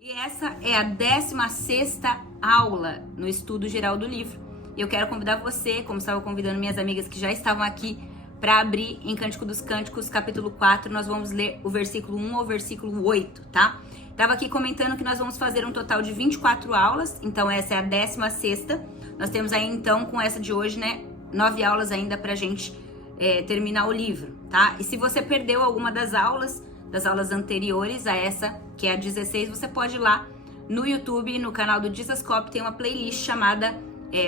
E essa é a 16ª aula no estudo geral do livro. E eu quero convidar você, como estava convidando minhas amigas que já estavam aqui, para abrir em Cântico dos Cânticos, capítulo 4, nós vamos ler o versículo 1 ao versículo 8, tá? Estava aqui comentando que nós vamos fazer um total de 24 aulas, então essa é a 16ª. Nós temos aí, então, com essa de hoje, né, 9 aulas ainda pra gente terminar o livro, tá? E se você perdeu alguma das aulas anteriores a essa, que é a 16, você pode ir lá no YouTube, no canal do Jesuscope, tem uma playlist chamada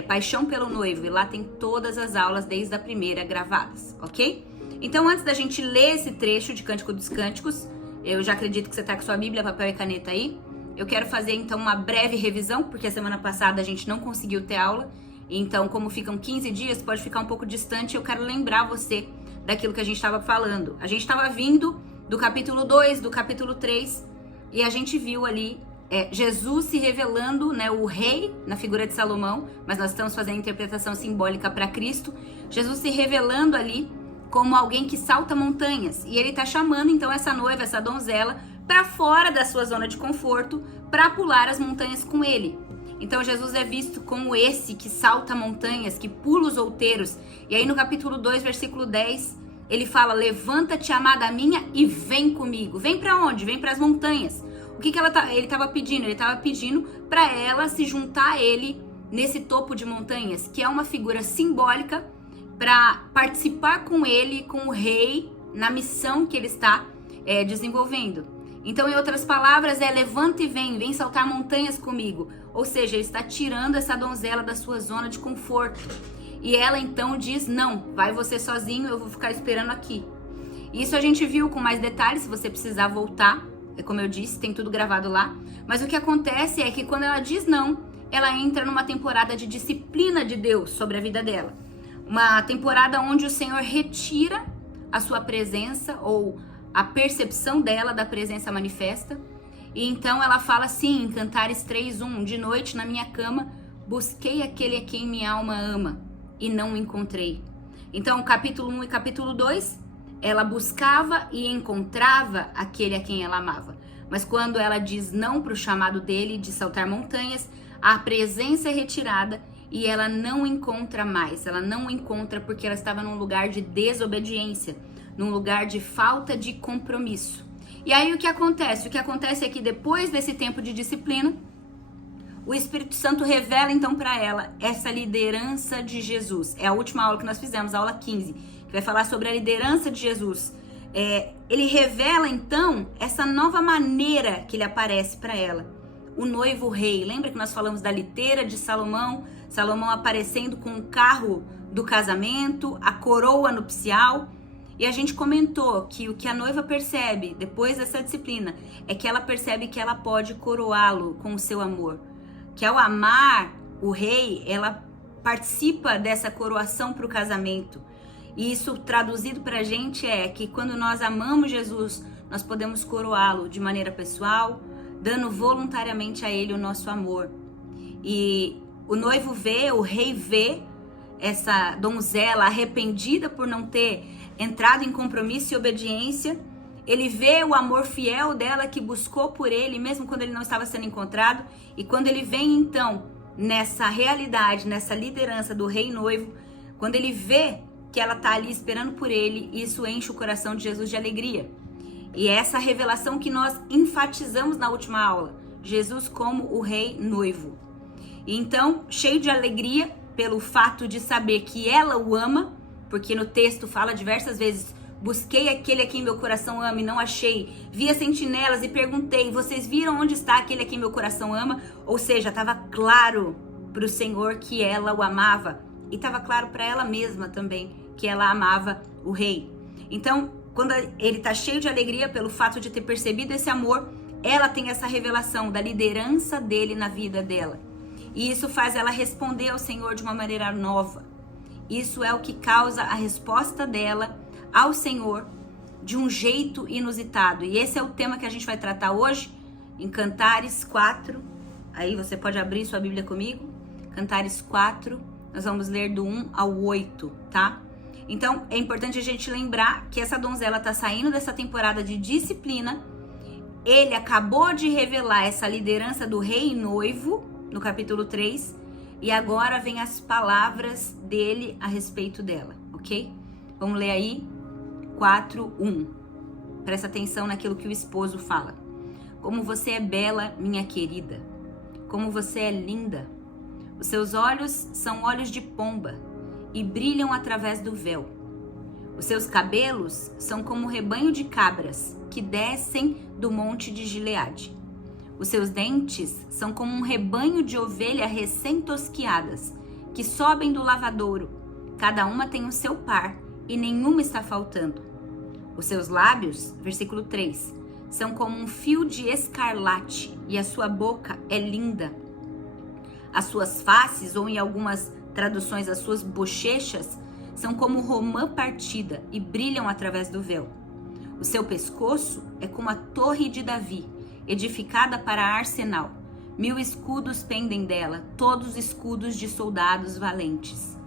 Paixão pelo Noivo, e lá tem todas as aulas desde a primeira gravadas, ok? Então, antes da gente ler esse trecho de Cântico dos Cânticos, eu já acredito que você tá com sua Bíblia, papel e caneta aí. Eu quero fazer, então, uma breve revisão, porque a semana passada a gente não conseguiu ter aula. Então, como ficam 15 dias, pode ficar um pouco distante. Eu quero lembrar você daquilo que a gente estava falando. A gente estava vindo do capítulo 2, do capítulo 3, e a gente viu ali Jesus se revelando, né, o rei na figura de Salomão, mas nós estamos fazendo a interpretação simbólica para Cristo. Jesus se revelando ali como alguém que salta montanhas, e ele tá chamando então essa noiva, essa donzela, para fora da sua zona de conforto, para pular as montanhas com ele. Então Jesus é visto como esse que salta montanhas, que pula os outeiros. E aí no capítulo 2, versículo 10, ele fala: levanta-te, amada minha, e vem comigo. Vem para onde? Vem para as montanhas. O que ele estava pedindo? Ele estava pedindo para ela se juntar a ele nesse topo de montanhas, que é uma figura simbólica para participar com ele, com o rei, na missão que ele está desenvolvendo. Então, em outras palavras, levanta e vem saltar montanhas comigo. Ou seja, ele está tirando essa donzela da sua zona de conforto. E ela então diz: não, vai você sozinho, eu vou ficar esperando aqui. Isso a gente viu com mais detalhes, se você precisar voltar. Como eu disse, tem tudo gravado lá. Mas o que acontece é que quando ela diz não, ela entra numa temporada de disciplina de Deus sobre a vida dela. Uma temporada onde o Senhor retira a sua presença, ou a percepção dela da presença manifesta. E então ela fala assim, em Cantares 3:1, de noite na minha cama, busquei aquele a quem minha alma ama, e não o encontrei. Então, capítulo 1 e capítulo 2, ela buscava e encontrava aquele a quem ela amava. Mas quando ela diz não para o chamado dele de saltar montanhas, a presença é retirada e ela não encontra mais. Ela não encontra porque ela estava num lugar de desobediência, num lugar de falta de compromisso. E aí o que acontece? O que acontece é que depois desse tempo de disciplina, o Espírito Santo revela então para ela essa liderança de Jesus. É a última aula que nós fizemos, a aula 15, que vai falar sobre a liderança de Jesus. Ele revela então essa nova maneira que ele aparece para ela. O noivo rei. Lembra que nós falamos da liteira de Salomão? Salomão aparecendo com o carro do casamento, a coroa nupcial. E a gente comentou que o que a noiva percebe depois dessa disciplina é que ela percebe que ela pode coroá-lo com o seu amor. Que ao amar o rei, ela participa dessa coroação para o casamento. E isso traduzido para a gente é que quando nós amamos Jesus, nós podemos coroá-lo de maneira pessoal, dando voluntariamente a ele o nosso amor. E o noivo vê, o rei vê essa donzela arrependida por não ter entrado em compromisso e obediência. Ele vê o amor fiel dela que buscou por ele, mesmo quando ele não estava sendo encontrado. E quando ele vem então nessa realidade, nessa liderança do rei noivo, quando ele vê que ela está ali esperando por ele, isso enche o coração de Jesus de alegria. E é essa revelação que nós enfatizamos na última aula, Jesus como o rei noivo. E então, cheio de alegria pelo fato de saber que ela o ama, porque no texto fala diversas vezes: busquei aquele a quem meu coração ama e não achei. Vi as sentinelas e perguntei: vocês viram onde está aquele a quem meu coração ama? Ou seja, estava claro para o Senhor que ela o amava. E estava claro para ela mesma também que ela amava o rei. Então, quando ele está cheio de alegria pelo fato de ter percebido esse amor, ela tem essa revelação da liderança dele na vida dela. E isso faz ela responder ao Senhor de uma maneira nova. Isso é o que causa a resposta dela ao Senhor de um jeito inusitado. E esse é o tema que a gente vai tratar hoje em Cantares 4. Aí você pode abrir sua Bíblia comigo. Cantares 4, nós vamos ler do 1 ao 8, tá? Então, é importante a gente lembrar que essa donzela está saindo dessa temporada de disciplina ele acabou de revelar essa liderança do rei e noivo, no capítulo 3, e agora vem as palavras dele a respeito dela, ok? Vamos ler aí 4:1. Presta atenção naquilo que o esposo fala. Como você é bela, minha querida. Como você é linda. Os seus olhos são olhos de pomba e brilham através do véu. Os seus cabelos são como um rebanho de cabras que descem do monte de Gileade. Os seus dentes são como um rebanho de ovelhas recém-tosquiadas que sobem do lavadouro. Cada uma tem o seu par e nenhuma está faltando. Os seus lábios, versículo 3, são como um fio de escarlate e a sua boca é linda. As suas faces, ou em algumas traduções as suas bochechas, são como romã partida e brilham através do véu. O seu pescoço é como a torre de Davi, edificada para arsenal. 1000 escudos pendem dela, todos escudos de soldados valentes.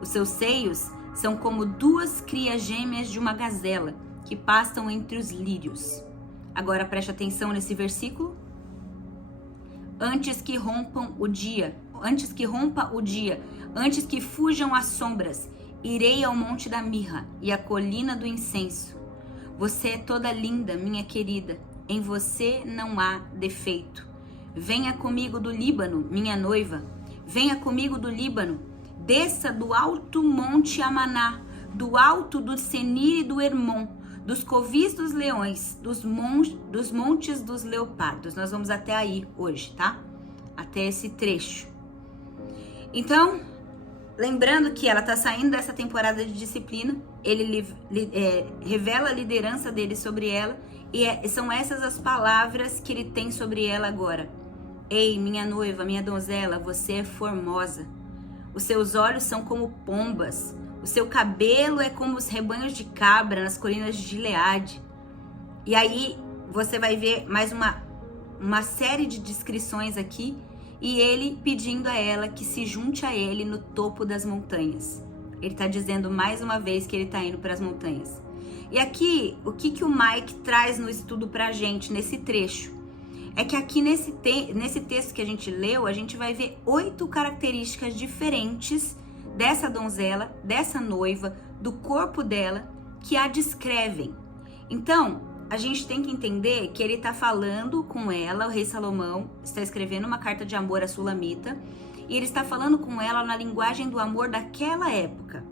Os seus seios são como 2 crias gêmeas de uma gazela que pastam entre os lírios. Agora preste atenção nesse versículo. Antes que rompa o dia, antes que fujam as sombras, irei ao monte da mirra e à colina do incenso. Você é toda linda, minha querida, em você não há defeito. Venha comigo do Líbano, minha noiva, venha comigo do Líbano, desça do alto monte Amaná, do alto do Senir e do Hermon, dos covis dos leões, dos montes dos leopardos. Nós vamos até aí hoje, tá? Até esse trecho. Então, lembrando que ela tá saindo dessa temporada de disciplina, ele revela a liderança dele sobre ela, e são essas as palavras que ele tem sobre ela agora. Ei, minha noiva, minha donzela, você é formosa. Os seus olhos são como pombas. O seu cabelo é como os rebanhos de cabra nas colinas de Gileade. E aí você vai ver mais uma série de descrições aqui, e ele pedindo a ela que se junte a ele no topo das montanhas. Ele está dizendo mais uma vez que ele está indo para as montanhas. E aqui, o que o Mike traz no estudo para a gente, nesse trecho? É que aqui nesse texto que a gente leu, a gente vai ver 8 características diferentes dessa donzela, dessa noiva, do corpo dela, que a descrevem. Então, a gente tem que entender que ele está falando com ela, o rei Salomão está escrevendo uma carta de amor à Sulamita, e ele está falando com ela na linguagem do amor daquela época.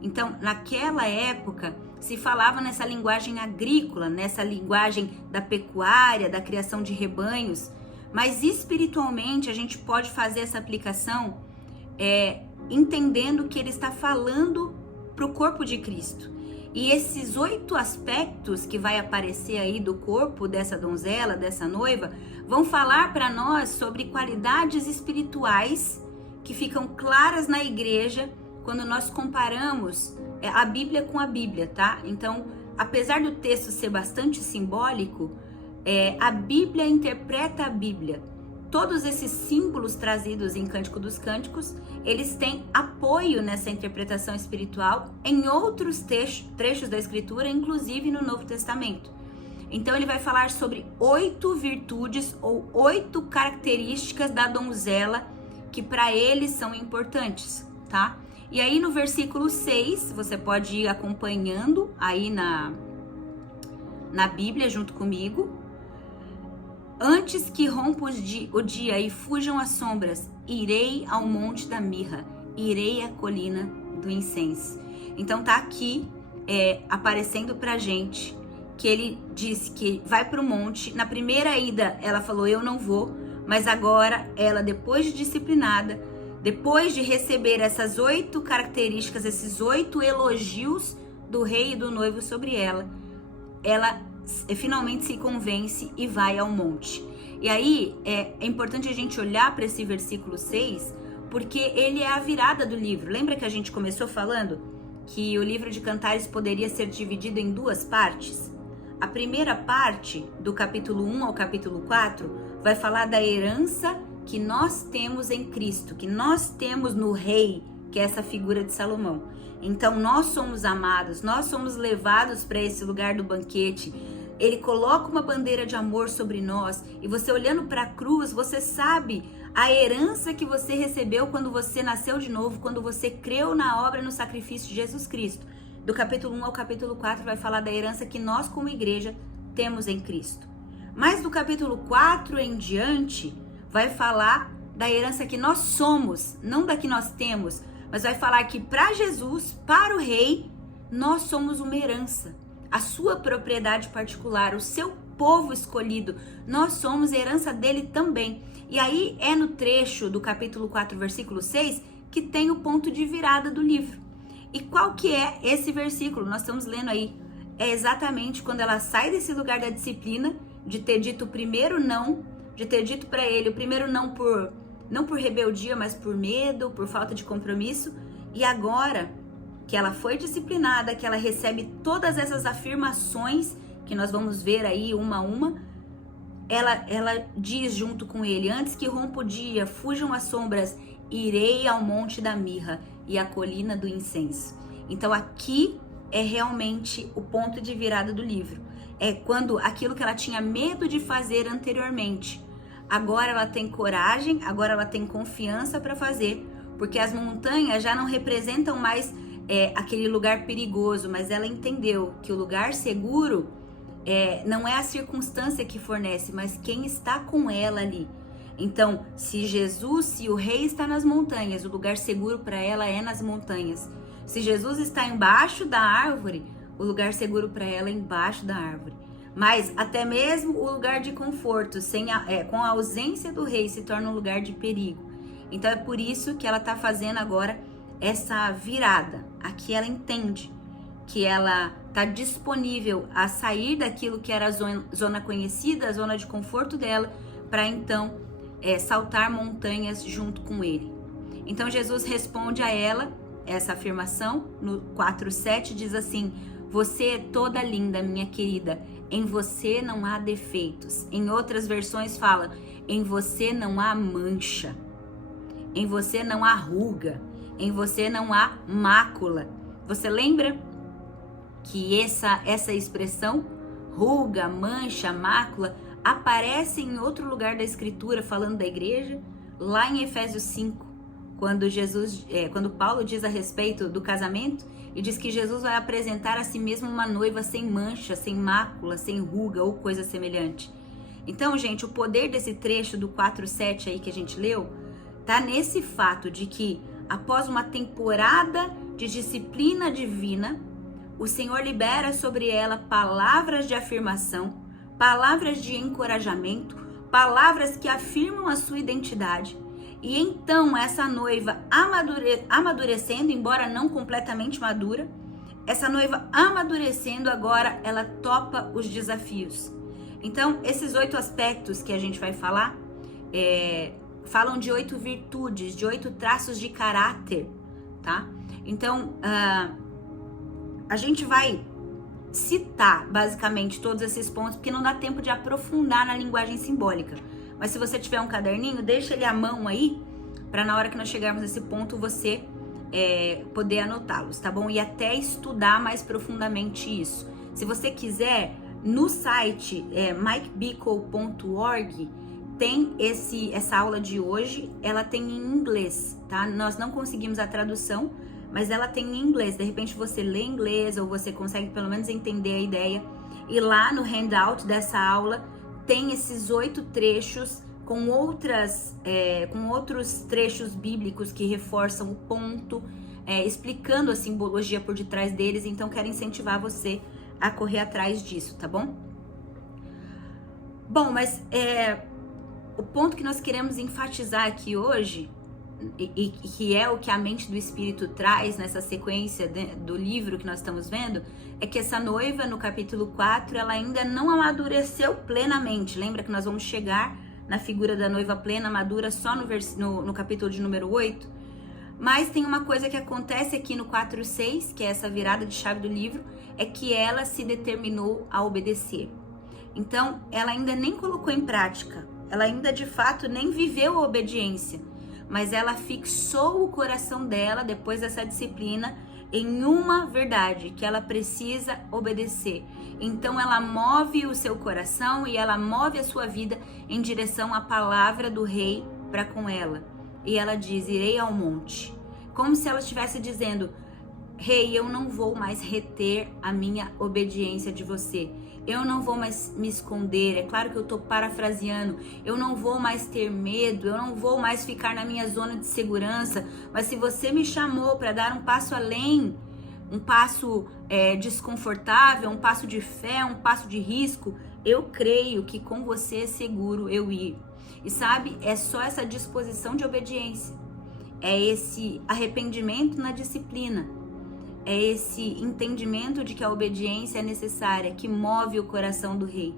Então, naquela época, se falava nessa linguagem agrícola, nessa linguagem da pecuária, da criação de rebanhos, mas espiritualmente a gente pode fazer essa aplicação entendendo que ele está falando para o corpo de Cristo. E esses 8 aspectos que vai aparecer aí do corpo dessa donzela, dessa noiva, vão falar para nós sobre qualidades espirituais que ficam claras na igreja quando nós comparamos a Bíblia com a Bíblia, tá? Então, apesar do texto ser bastante simbólico, a Bíblia interpreta a Bíblia. Todos esses símbolos trazidos em Cântico dos Cânticos, eles têm apoio nessa interpretação espiritual em outros trechos da Escritura, inclusive no Novo Testamento. Então ele vai falar sobre 8 virtudes ou 8 características da donzela que para ele são importantes, tá? E aí no versículo 6, você pode ir acompanhando aí na Bíblia junto comigo. Antes que rompa o dia e fujam as sombras, irei ao monte da mirra, irei à colina do incenso. Então tá aqui aparecendo pra gente que ele disse que vai pro monte. Na primeira ida ela falou eu não vou, mas agora ela, depois de disciplinada, depois de receber essas 8 características, esses 8 elogios do rei e do noivo sobre ela finalmente se convence e vai ao monte. E aí é importante a gente olhar para esse versículo 6, porque ele é a virada do livro. Lembra que a gente começou falando que o livro de Cantares poderia ser dividido em 2 partes? A primeira parte, do capítulo 1 ao capítulo 4, vai falar da herança que nós temos em Cristo, que nós temos no rei, que é essa figura de Salomão. Então nós somos amados, nós somos levados para esse lugar do banquete. Ele coloca uma bandeira de amor sobre nós e você olhando para a cruz, você sabe a herança que você recebeu quando você nasceu de novo, quando você creu na obra e no sacrifício de Jesus Cristo. Do capítulo 1 ao capítulo 4 vai falar da herança que nós como igreja temos em Cristo. Mas do capítulo 4 em diante vai falar da herança que nós somos, não da que nós temos, mas vai falar que para Jesus, para o rei, nós somos uma herança. A sua propriedade particular, o seu povo escolhido, nós somos herança dele também. E aí é no trecho do capítulo 4, versículo 6, que tem o ponto de virada do livro. E qual que é esse versículo? Nós estamos lendo aí. É exatamente quando ela sai desse lugar da disciplina, de ter dito o primeiro não, de ter dito para ele o primeiro não por rebeldia, mas por medo, por falta de compromisso. E agora que ela foi disciplinada, que ela recebe todas essas afirmações que nós vamos ver aí uma a uma, ela diz junto com ele: antes que rompa o dia, fujam as sombras, irei ao monte da mirra e à colina do incenso. Então aqui é realmente o ponto de virada do livro. É quando aquilo que ela tinha medo de fazer anteriormente, agora ela tem coragem, agora ela tem confiança para fazer, porque as montanhas já não representam mais aquele lugar perigoso, mas ela entendeu que o lugar seguro não é a circunstância que fornece, mas quem está com ela ali. Então, se o rei está nas montanhas, o lugar seguro para ela é nas montanhas. Se Jesus está embaixo da árvore, o lugar seguro para ela é embaixo da árvore. Mas até mesmo o lugar de conforto, com a ausência do rei, se torna um lugar de perigo. Então é por isso que ela está fazendo agora essa virada. Aqui ela entende que ela está disponível a sair daquilo que era a zona conhecida, a zona de conforto dela, para então saltar montanhas junto com ele. Então Jesus responde a ela essa afirmação no 4:7, diz assim: você é toda linda, minha querida, em você não há defeitos. Em outras versões fala: em você não há mancha, em você não há ruga, em você não há mácula. Você lembra que essa expressão, ruga, mancha, mácula, aparece em outro lugar da escritura falando da igreja? Lá em Efésios 5, quando Paulo diz a respeito do casamento e diz que Jesus vai apresentar a si mesmo uma noiva sem mancha, sem mácula, sem ruga ou coisa semelhante. Então, gente, o poder desse trecho do 4:7 aí que a gente leu tá nesse fato de que após uma temporada de disciplina divina, o Senhor libera sobre ela palavras de afirmação, palavras de encorajamento, palavras que afirmam a sua identidade. E então essa noiva amadurecendo, embora não completamente madura, essa noiva amadurecendo agora, ela topa os desafios. Então esses 8 aspectos que a gente vai falar, falam de 8 virtudes, de 8 traços de caráter, tá? Então a gente vai citar basicamente todos esses pontos, porque não dá tempo de aprofundar na linguagem simbólica. Mas se você tiver um caderninho, deixa ele à mão aí, para na hora que nós chegarmos nesse ponto, você poder anotá-los, tá bom? E até estudar mais profundamente isso. Se você quiser, no site mikebickle.org, tem essa aula de hoje, ela tem em inglês, tá? Nós não conseguimos a tradução, mas ela tem em inglês. De repente você lê inglês ou você consegue pelo menos entender a ideia. E lá no handout dessa aula tem esses 8 trechos com outros trechos bíblicos que reforçam o ponto, explicando a simbologia por detrás deles. Então quero incentivar você a correr atrás disso, tá bom? Bom, mas o ponto que nós queremos enfatizar aqui hoje, e que é o que a mente do Espírito traz nessa sequência do livro que nós estamos vendo, é que essa noiva no capítulo 4, ela ainda não amadureceu plenamente. Lembra que nós vamos chegar na figura da noiva plena, madura, só no capítulo de número 8? Mas tem uma coisa que acontece aqui no 4:6, que é essa virada de chave do livro, é que ela se determinou a obedecer. Então, ela ainda nem colocou em prática, ela ainda de fato nem viveu a obediência, mas ela fixou o coração dela, depois dessa disciplina, em uma verdade que ela precisa obedecer. Então ela move o seu coração e ela move a sua vida em direção à palavra do rei para com ela. E ela diz: irei ao monte. Como se ela estivesse dizendo: rei, eu não vou mais reter a minha obediência de você. Eu não vou mais me esconder. É claro que eu estou parafraseando. Eu não vou mais ter medo. Eu não vou mais ficar na minha zona de segurança. Mas se você me chamou para dar um passo além, um passo desconfortável, um passo de fé, um passo de risco, eu creio que com você é seguro eu ir. E sabe, é só essa disposição de obediência. É esse arrependimento na disciplina. É esse entendimento de que a obediência é necessária, que move o coração do rei.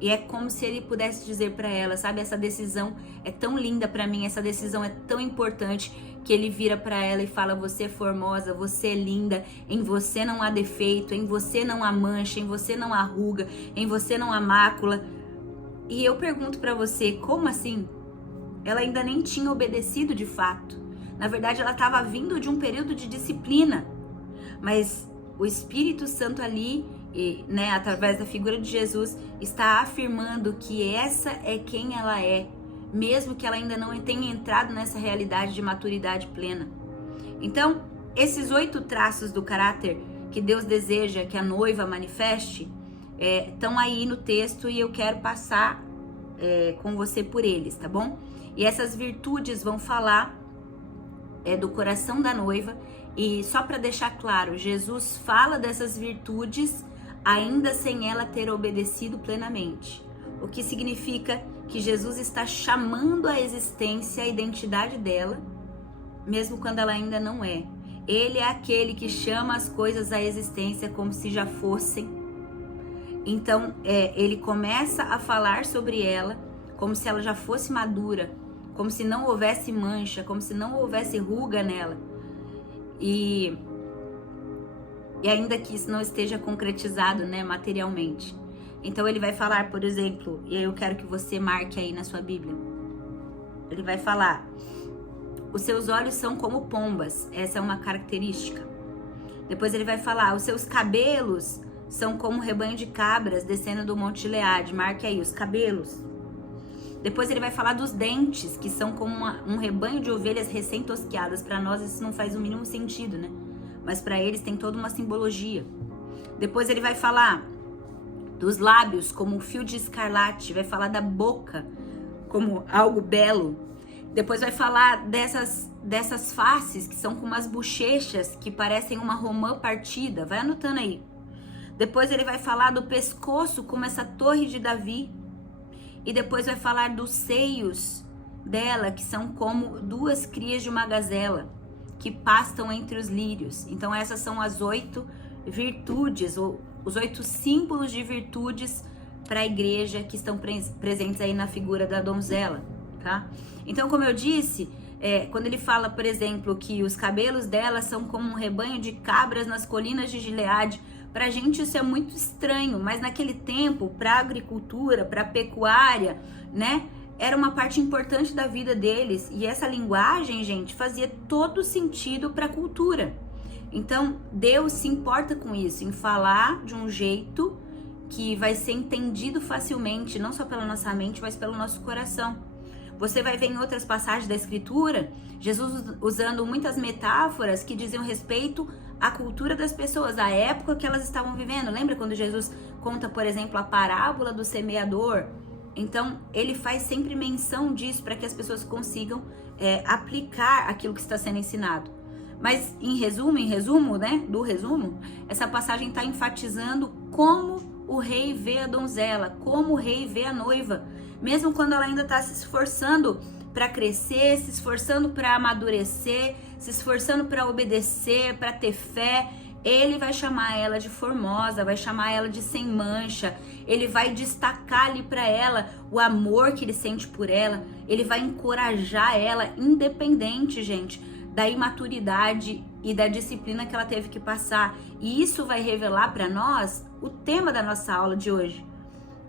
E é como se ele pudesse dizer para ela, sabe, essa decisão é tão linda para mim, essa decisão é tão importante, que ele vira para ela e fala: você é formosa, você é linda, em você não há defeito, em você não há mancha, em você não há ruga, em você não há mácula. E eu pergunto para você, como assim? Ela ainda nem tinha obedecido de fato. Na verdade, ela estava vindo de um período de disciplina, mas o Espírito Santo ali, através da figura de Jesus, está afirmando que essa é quem ela é, mesmo que ela ainda não tenha entrado nessa realidade de maturidade plena. Então, esses 8 traços do caráter que Deus deseja que a noiva manifeste, estão aí no texto e eu quero passar com você por eles, tá bom? E essas virtudes vão falar do coração da noiva. E só para deixar claro, Jesus fala dessas virtudes ainda sem ela ter obedecido plenamente. O que significa que Jesus está chamando à existência a identidade dela, mesmo quando ela ainda não é. Ele é aquele que chama as coisas à existência como se já fossem. Então, ele começa a falar sobre ela como se ela já fosse madura, como se não houvesse mancha, como se não houvesse ruga nela. E ainda que isso não esteja concretizado, materialmente. Então ele vai falar, por exemplo, e eu quero que você marque aí na sua Bíblia. Ele vai falar: os seus olhos são como pombas, essa é uma característica. Depois ele vai falar: os seus cabelos são como um rebanho de cabras descendo do Monte Gileade. Marque aí os cabelos. Depois ele vai falar dos dentes, que são como um rebanho de ovelhas recém-tosquiadas. Para nós isso não faz o mínimo sentido, né? Mas para eles tem toda uma simbologia. Depois ele vai falar dos lábios como um fio de escarlate. Vai falar da boca como algo belo. Depois vai falar dessas faces que são como umas bochechas que parecem uma romã partida. Vai anotando aí. Depois ele vai falar do pescoço como essa torre de Davi. E depois vai falar dos seios dela, que são como 2 crias de uma gazela, que pastam entre os lírios. Então essas são as 8 virtudes, ou os 8 símbolos de virtudes para a igreja que estão presentes aí na figura da donzela, tá? Então, como eu disse, quando ele fala, por exemplo, que os cabelos dela são como um rebanho de cabras nas colinas de Gileade, pra gente isso é muito estranho, mas naquele tempo, pra agricultura, pra pecuária, era uma parte importante da vida deles. E essa linguagem, gente, fazia todo sentido pra cultura. Então, Deus se importa com isso, em falar de um jeito que vai ser entendido facilmente, não só pela nossa mente, mas pelo nosso coração. Você vai ver em outras passagens da Escritura, Jesus usando muitas metáforas que diziam respeito à cultura das pessoas, à época que elas estavam vivendo. Lembra quando Jesus conta, por exemplo, a parábola do semeador? Então, ele faz sempre menção disso para que as pessoas consigam aplicar aquilo que está sendo ensinado. Mas, em resumo, do resumo, essa passagem está enfatizando como o rei vê a donzela, como o rei vê a noiva, mesmo quando ela ainda está se esforçando para crescer, se esforçando para amadurecer, se esforçando para obedecer, para ter fé. Ele vai chamar ela de formosa, vai chamar ela de sem mancha, ele vai destacar ali para ela o amor que ele sente por ela, ele vai encorajar ela, independente, gente, da imaturidade e da disciplina que ela teve que passar. E isso vai revelar para nós o tema da nossa aula de hoje,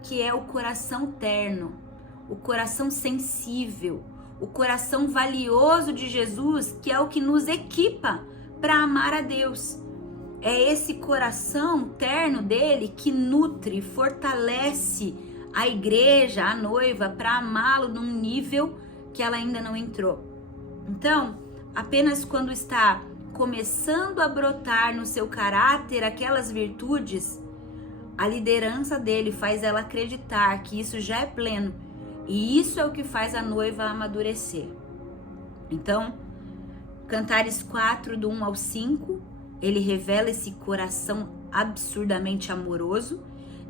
que é o coração terno, o coração sensível, o coração valioso de Jesus, que é o que nos equipa para amar a Deus. É esse coração terno dele que nutre, fortalece a igreja, a noiva, para amá-lo num nível que ela ainda não entrou. Então, apenas quando está começando a brotar no seu caráter aquelas virtudes, a liderança dele faz ela acreditar que isso já é pleno. E isso é o que faz a noiva amadurecer. Então, Cantares 4, do 1 ao 5, ele revela esse coração absurdamente amoroso.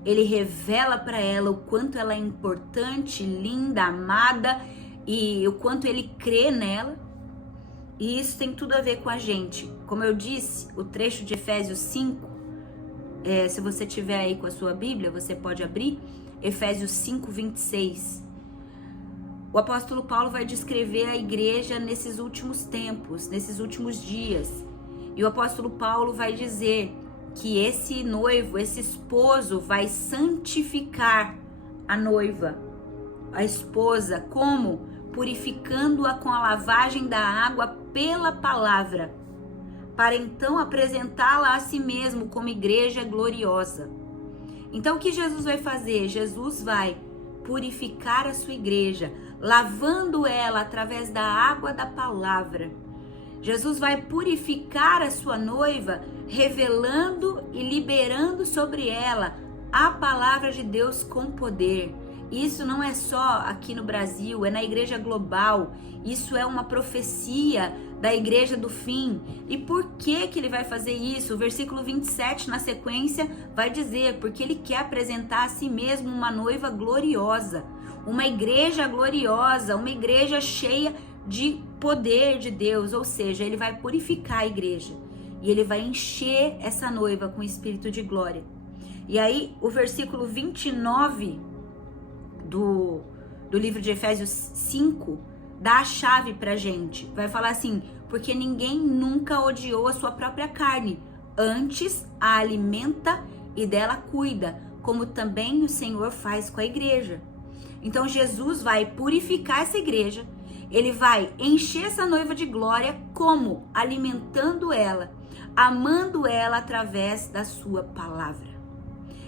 Ele revela para ela o quanto ela é importante, linda, amada e o quanto ele crê nela. E isso tem tudo a ver com a gente. Como eu disse, o trecho de Efésios 5, se você tiver aí com a sua Bíblia, você pode abrir, Efésios 5, 26. O apóstolo Paulo vai descrever a igreja nesses últimos tempos, nesses últimos dias. E o apóstolo Paulo vai dizer que esse noivo, esse esposo vai santificar a noiva, a esposa, como? Purificando-a com a lavagem da água pela palavra, para então apresentá-la a si mesmo como igreja gloriosa. Então o que Jesus vai fazer? Jesus vai purificar a sua igreja, lavando ela através da água da palavra. Jesus vai purificar a sua noiva, revelando e liberando sobre ela a palavra de Deus com poder. Isso não é só aqui no Brasil, é na igreja global. Isso é uma profecia da igreja do fim. E por que ele vai fazer isso? O versículo 27 na sequência vai dizer, porque ele quer apresentar a si mesmo uma noiva gloriosa, uma igreja gloriosa, uma igreja cheia de poder de Deus, ou seja, ele vai purificar a igreja e ele vai encher essa noiva com o espírito de glória. E aí o versículo 29 do livro de Efésios 5 dá a chave pra gente, vai falar assim: porque ninguém nunca odiou a sua própria carne, antes a alimenta e dela cuida, como também o Senhor faz com a igreja. Então Jesus vai purificar essa igreja, ele vai encher essa noiva de glória, como? Alimentando ela, amando ela através da sua palavra.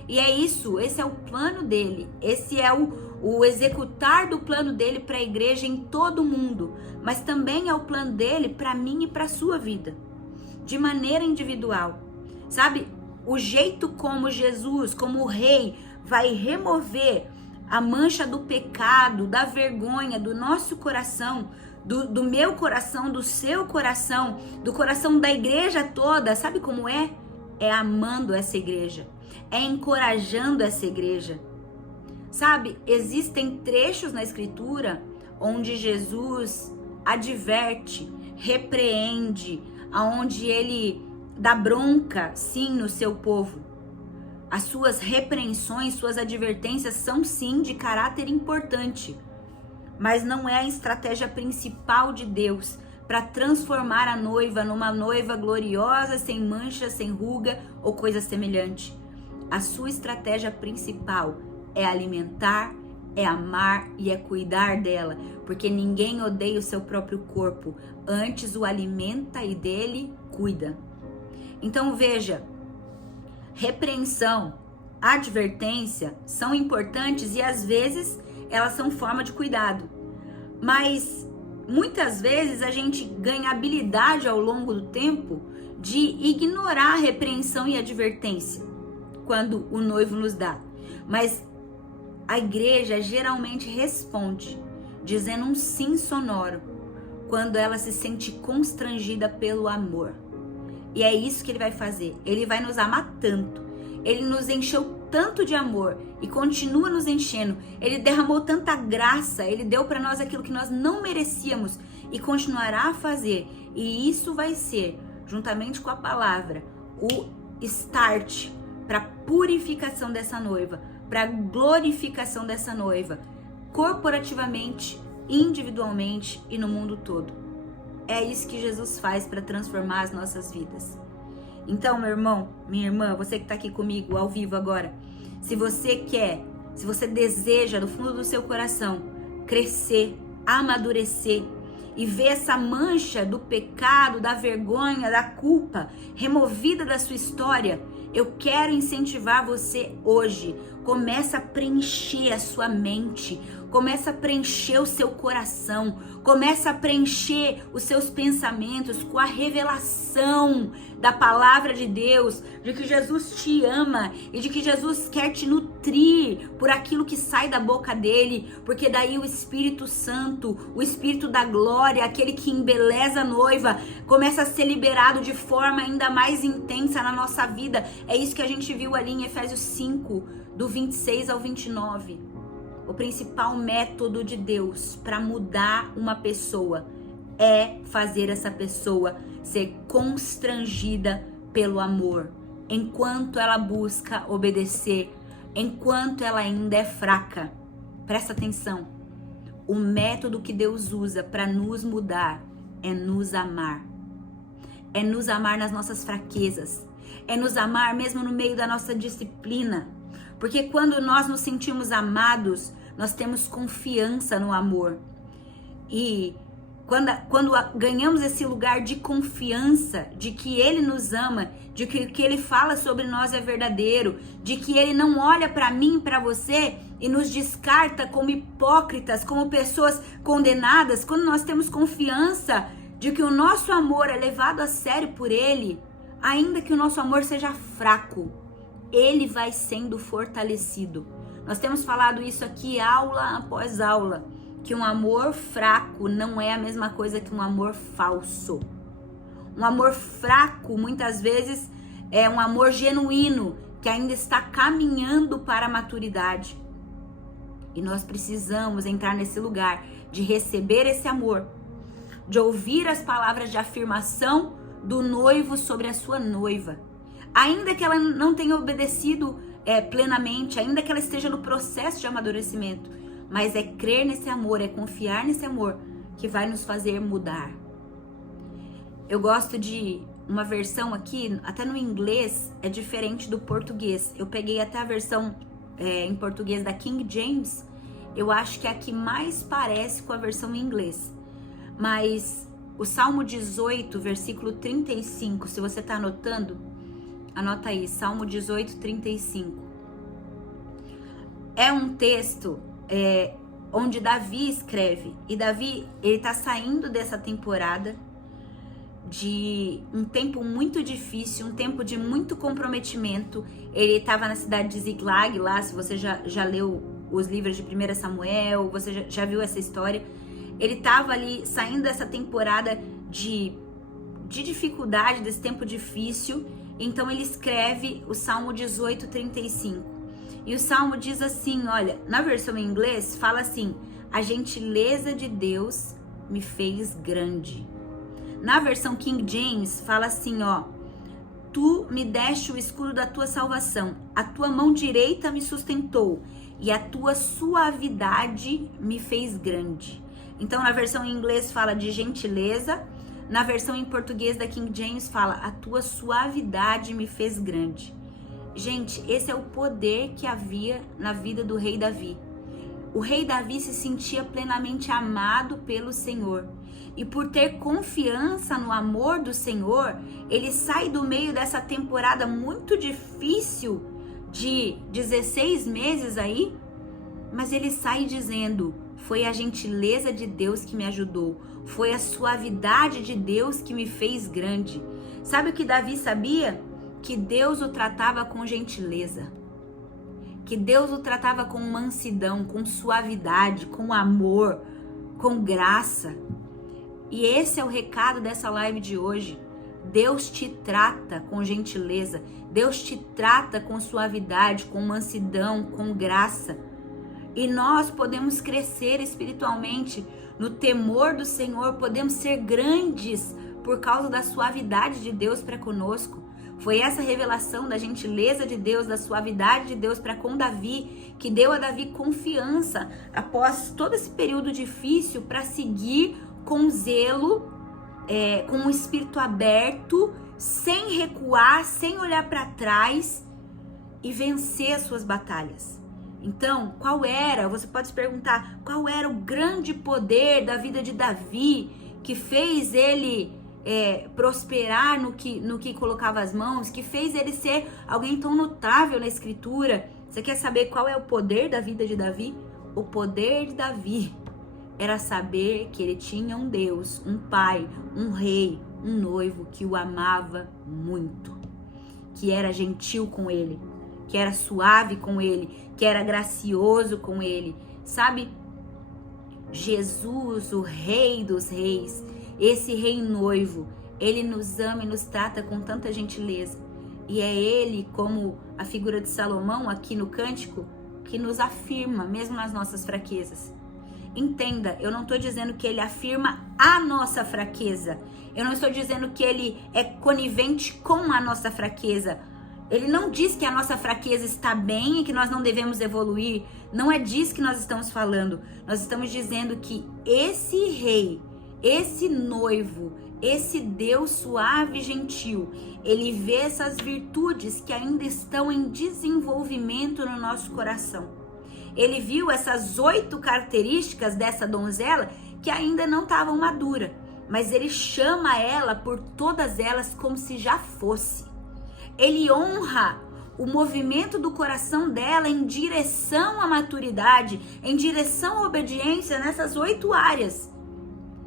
E é isso, esse é o plano dele, esse é o executar do plano dele para a igreja em todo o mundo, mas também é o plano dele para mim e para a sua vida, de maneira individual. Sabe, o jeito como Jesus, como o rei, vai remover a mancha do pecado, da vergonha do nosso coração, do meu coração, do seu coração, do coração da igreja toda, sabe como é? É amando essa igreja, é encorajando essa igreja. Sabe, existem trechos na escritura onde Jesus adverte, repreende, aonde ele dá bronca, sim, no seu povo. As suas repreensões, suas advertências são sim de caráter importante, mas não é a estratégia principal de Deus para transformar a noiva numa noiva gloriosa, sem mancha, sem ruga ou coisa semelhante. A sua estratégia principal é alimentar, é amar e é cuidar dela, porque ninguém odeia o seu próprio corpo, antes o alimenta e dele cuida. Então veja, repreensão, advertência são importantes e às vezes elas são forma de cuidado, mas muitas vezes a gente ganha habilidade ao longo do tempo de ignorar a repreensão e advertência quando o noivo nos dá, mas a igreja geralmente responde dizendo um sim sonoro quando ela se sente constrangida pelo amor. E é isso que ele vai fazer. Ele vai nos amar tanto. Ele nos encheu tanto de amor e continua nos enchendo. Ele derramou tanta graça. Ele deu para nós aquilo que nós não merecíamos e continuará a fazer. E isso vai ser, juntamente com a palavra, o start para a purificação dessa noiva, para a glorificação dessa noiva, corporativamente, individualmente e no mundo todo. É isso que Jesus faz para transformar as nossas vidas. Então, meu irmão, minha irmã, você que está aqui comigo ao vivo agora, se você quer, se você deseja do fundo do seu coração crescer, amadurecer e ver essa mancha do pecado, da vergonha, da culpa removida da sua história, eu quero incentivar você hoje. Começa a preencher a sua mente, começa a preencher o seu coração, começa a preencher os seus pensamentos com a revelação da palavra de Deus, de que Jesus te ama e de que Jesus quer te nutrir por aquilo que sai da boca dele, porque daí o Espírito Santo, o Espírito da glória, aquele que embeleza a noiva, começa a ser liberado de forma ainda mais intensa na nossa vida. É isso que a gente viu ali em Efésios 5, do 26 ao 29. O principal método de Deus para mudar uma pessoa é fazer essa pessoa ser constrangida pelo amor, enquanto ela busca obedecer, enquanto ela ainda é fraca. Presta atenção. O método que Deus usa para nos mudar é nos amar. É nos amar nas nossas fraquezas. É nos amar mesmo no meio da nossa disciplina. Porque quando nós nos sentimos amados, nós temos confiança no amor. E quando ganhamos esse lugar de confiança, de que Ele nos ama, de que o que Ele fala sobre nós é verdadeiro, de que Ele não olha para mim e para você e nos descarta como hipócritas, como pessoas condenadas, quando nós temos confiança de que o nosso amor é levado a sério por Ele, ainda que o nosso amor seja fraco, ele vai sendo fortalecido. Nós temos falado isso aqui aula após aula, que um amor fraco não é a mesma coisa que um amor falso. Um amor fraco, muitas vezes, é um amor genuíno, que ainda está caminhando para a maturidade. E nós precisamos entrar nesse lugar de receber esse amor, de ouvir as palavras de afirmação do noivo sobre a sua noiva. Ainda que ela não tenha obedecido plenamente, ainda que ela esteja no processo de amadurecimento, mas é crer nesse amor, é confiar nesse amor que vai nos fazer mudar. Eu gosto de uma versão aqui, até no inglês é diferente do português. Eu peguei até a versão em português da King James, eu acho que é a que mais parece com a versão em inglês. Mas o Salmo 18, versículo 35, se você está anotando, anota aí, Salmo 18, 35. É um texto onde Davi escreve. E Davi, ele tá saindo dessa temporada de um tempo muito difícil, um tempo de muito comprometimento. Ele estava na cidade de Ziklag, lá, se você já leu os livros de 1 Samuel, você já viu essa história. Ele estava ali saindo dessa temporada de dificuldade, desse tempo difícil. Então ele escreve o Salmo 18, 35. E o Salmo diz assim, olha, na versão em inglês fala assim: a gentileza de Deus me fez grande. Na versão King James fala assim, ó: tu me deste o escudo da tua salvação, a tua mão direita me sustentou e a tua suavidade me fez grande. Então na versão em inglês fala de gentileza. Na versão em português da King James fala: a tua suavidade me fez grande. Gente, esse é o poder que havia na vida do rei Davi. O rei Davi se sentia plenamente amado pelo Senhor. E por ter confiança no amor do Senhor, ele sai do meio dessa temporada muito difícil de 16 meses aí, mas ele sai dizendo: foi a gentileza de Deus que me ajudou. Foi a suavidade de Deus que me fez grande. Sabe o que Davi sabia? Que Deus o tratava com gentileza. Que Deus o tratava com mansidão, com suavidade, com amor, com graça. E esse é o recado dessa live de hoje. Deus te trata com gentileza. Deus te trata com suavidade, com mansidão, com graça. E nós podemos crescer espiritualmente no temor do Senhor, podemos ser grandes por causa da suavidade de Deus para conosco. Foi essa revelação da gentileza de Deus, da suavidade de Deus para com Davi, que deu a Davi confiança após todo esse período difícil para seguir com zelo, com o espírito aberto, sem recuar, sem olhar para trás e vencer as suas batalhas. Então, você pode se perguntar, qual era o grande poder da vida de Davi que fez ele prosperar no que colocava as mãos, que fez ele ser alguém tão notável na Escritura. Você quer saber qual é o poder da vida de Davi? O poder de Davi era saber que ele tinha um Deus, um pai, um rei, um noivo que o amava muito, que era gentil com ele, que era suave com ele, que era gracioso com ele. Sabe? Jesus, o Rei dos Reis, esse Rei noivo, ele nos ama e nos trata com tanta gentileza. E é ele, como a figura de Salomão aqui no cântico, que nos afirma, mesmo nas nossas fraquezas. Entenda, eu não estou dizendo que ele afirma a nossa fraqueza. Eu não estou dizendo que ele é conivente com a nossa fraqueza. Ele não diz que a nossa fraqueza está bem e que nós não devemos evoluir. Não é disso que nós estamos falando. Nós estamos dizendo que esse rei, esse noivo, esse Deus suave e gentil, ele vê essas virtudes que ainda estão em desenvolvimento no nosso coração. Ele viu essas 8 características dessa donzela que ainda não estavam maduras, mas ele chama ela por todas elas como se já fosse. Ele honra o movimento do coração dela em direção à maturidade, em direção à obediência nessas 8 áreas.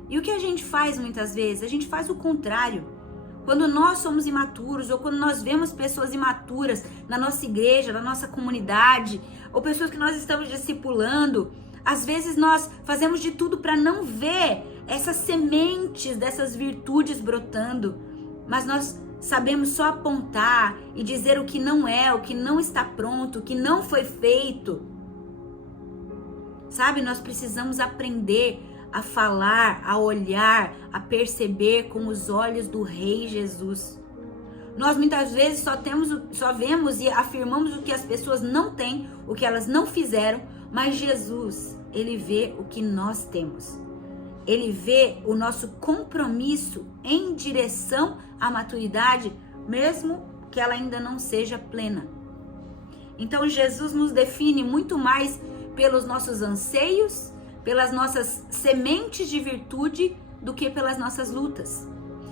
E o que a gente faz muitas vezes? A gente faz o contrário. Quando nós somos imaturos ou quando nós vemos pessoas imaturas na nossa igreja, na nossa comunidade, ou pessoas que nós estamos discipulando, às vezes nós fazemos de tudo para não ver essas sementes dessas virtudes brotando, mas nós sabemos só apontar e dizer o que não é, o que não está pronto, o que não foi feito. Sabe, nós precisamos aprender a falar, a olhar, a perceber com os olhos do Rei Jesus. Nós muitas vezes só vemos e afirmamos o que as pessoas não têm, o que elas não fizeram, mas Jesus, ele vê o que nós temos. Ele vê o nosso compromisso em direção à maturidade, mesmo que ela ainda não seja plena. Então Jesus nos define muito mais pelos nossos anseios, pelas nossas sementes de virtude, do que pelas nossas lutas.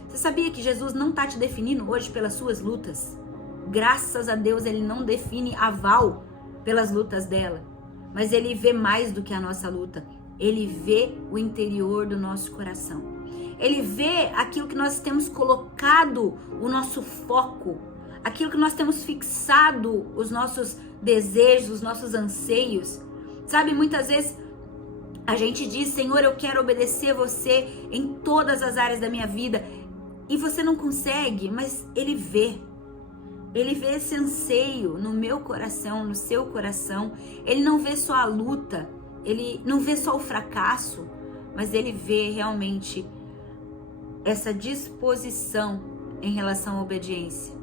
Você sabia que Jesus não está te definindo hoje pelas suas lutas? Graças a Deus ele não define a Val pelas lutas dela, mas ele vê mais do que a nossa luta. Ele vê o interior do nosso coração. Ele vê aquilo que nós temos colocado o nosso foco, aquilo que nós temos fixado os nossos desejos, os nossos anseios. Sabe, muitas vezes a gente diz: Senhor, eu quero obedecer você em todas as áreas da minha vida. E você não consegue, mas Ele vê. Ele vê esse anseio no meu coração, no seu coração. Ele não vê só a luta, ele não vê só o fracasso, mas ele vê realmente essa disposição em relação à obediência.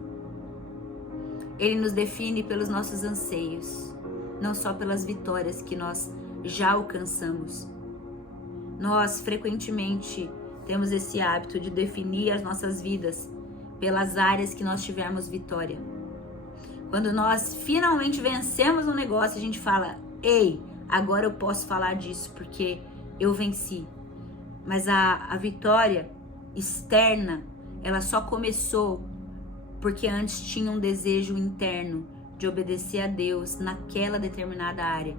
Ele nos define pelos nossos anseios, não só pelas vitórias que nós já alcançamos. Nós frequentemente temos esse hábito de definir as nossas vidas pelas áreas que nós tivermos vitória. Quando nós finalmente vencemos um negócio, a gente fala: ei, agora eu posso falar disso porque eu venci. Mas a vitória externa, ela só começou porque antes tinha um desejo interno de obedecer a Deus naquela determinada área.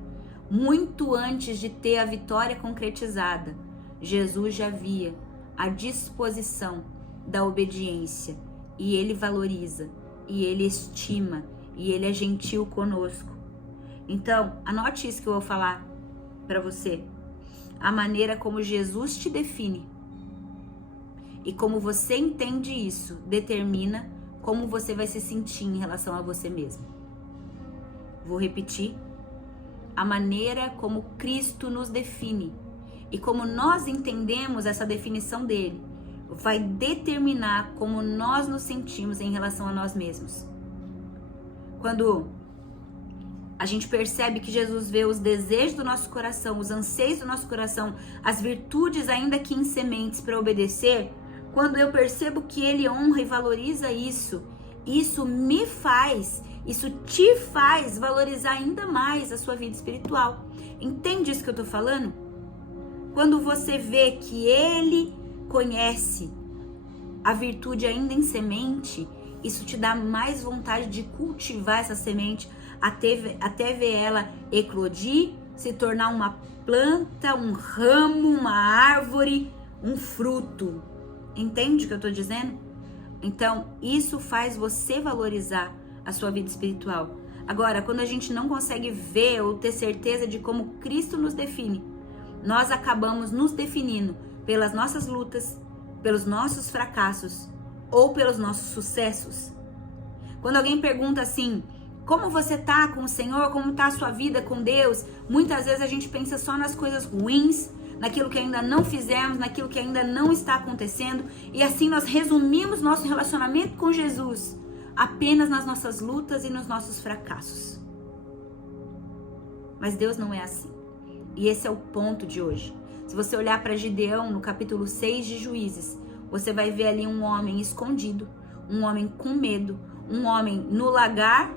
Muito antes de ter a vitória concretizada, Jesus já via a disposição da obediência, e Ele valoriza, e Ele estima, e Ele é gentil conosco. Então, anote isso que eu vou falar para você. A maneira como Jesus te define e como você entende isso determina como você vai se sentir em relação a você mesmo. Vou repetir. A maneira como Cristo nos define e como nós entendemos essa definição dele vai determinar como nós nos sentimos em relação a nós mesmos. Quando a gente percebe que Jesus vê os desejos do nosso coração, os anseios do nosso coração, as virtudes ainda que em sementes para obedecer, quando eu percebo que Ele honra e valoriza isso isso te faz valorizar ainda mais a sua vida espiritual. Entende isso que eu tô falando? Quando você vê que Ele conhece a virtude ainda em semente, isso te dá mais vontade de cultivar essa semente até ver ela eclodir, se tornar uma planta, um ramo, uma árvore, um fruto. Entende o que eu tô dizendo? Então, isso faz você valorizar a sua vida espiritual. Agora, quando a gente não consegue ver ou ter certeza de como Cristo nos define, nós acabamos nos definindo pelas nossas lutas, pelos nossos fracassos ou pelos nossos sucessos. Quando alguém pergunta assim, como você tá com o Senhor, como tá a sua vida com Deus, muitas vezes a gente pensa só nas coisas ruins, naquilo que ainda não fizemos, naquilo que ainda não está acontecendo, e assim nós resumimos nosso relacionamento com Jesus apenas nas nossas lutas e nos nossos fracassos. Mas Deus não é assim. E esse é o ponto de hoje. Se você olhar para Gideão no capítulo 6 de Juízes, você vai ver ali um homem escondido, um homem com medo, um homem no lagar,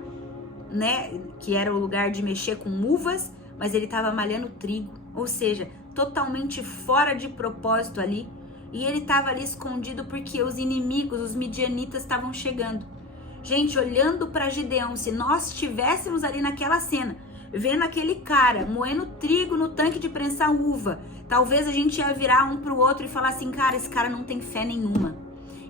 né, que era o lugar de mexer com uvas, mas ele estava malhando trigo, ou seja, totalmente fora de propósito ali, e ele estava ali escondido porque os inimigos, os midianitas, estavam chegando. Gente, olhando para Gideão, se nós estivéssemos ali naquela cena, vendo aquele cara moendo trigo no tanque de prensar uva, talvez a gente ia virar um pro outro e falar assim, cara, esse cara não tem fé nenhuma.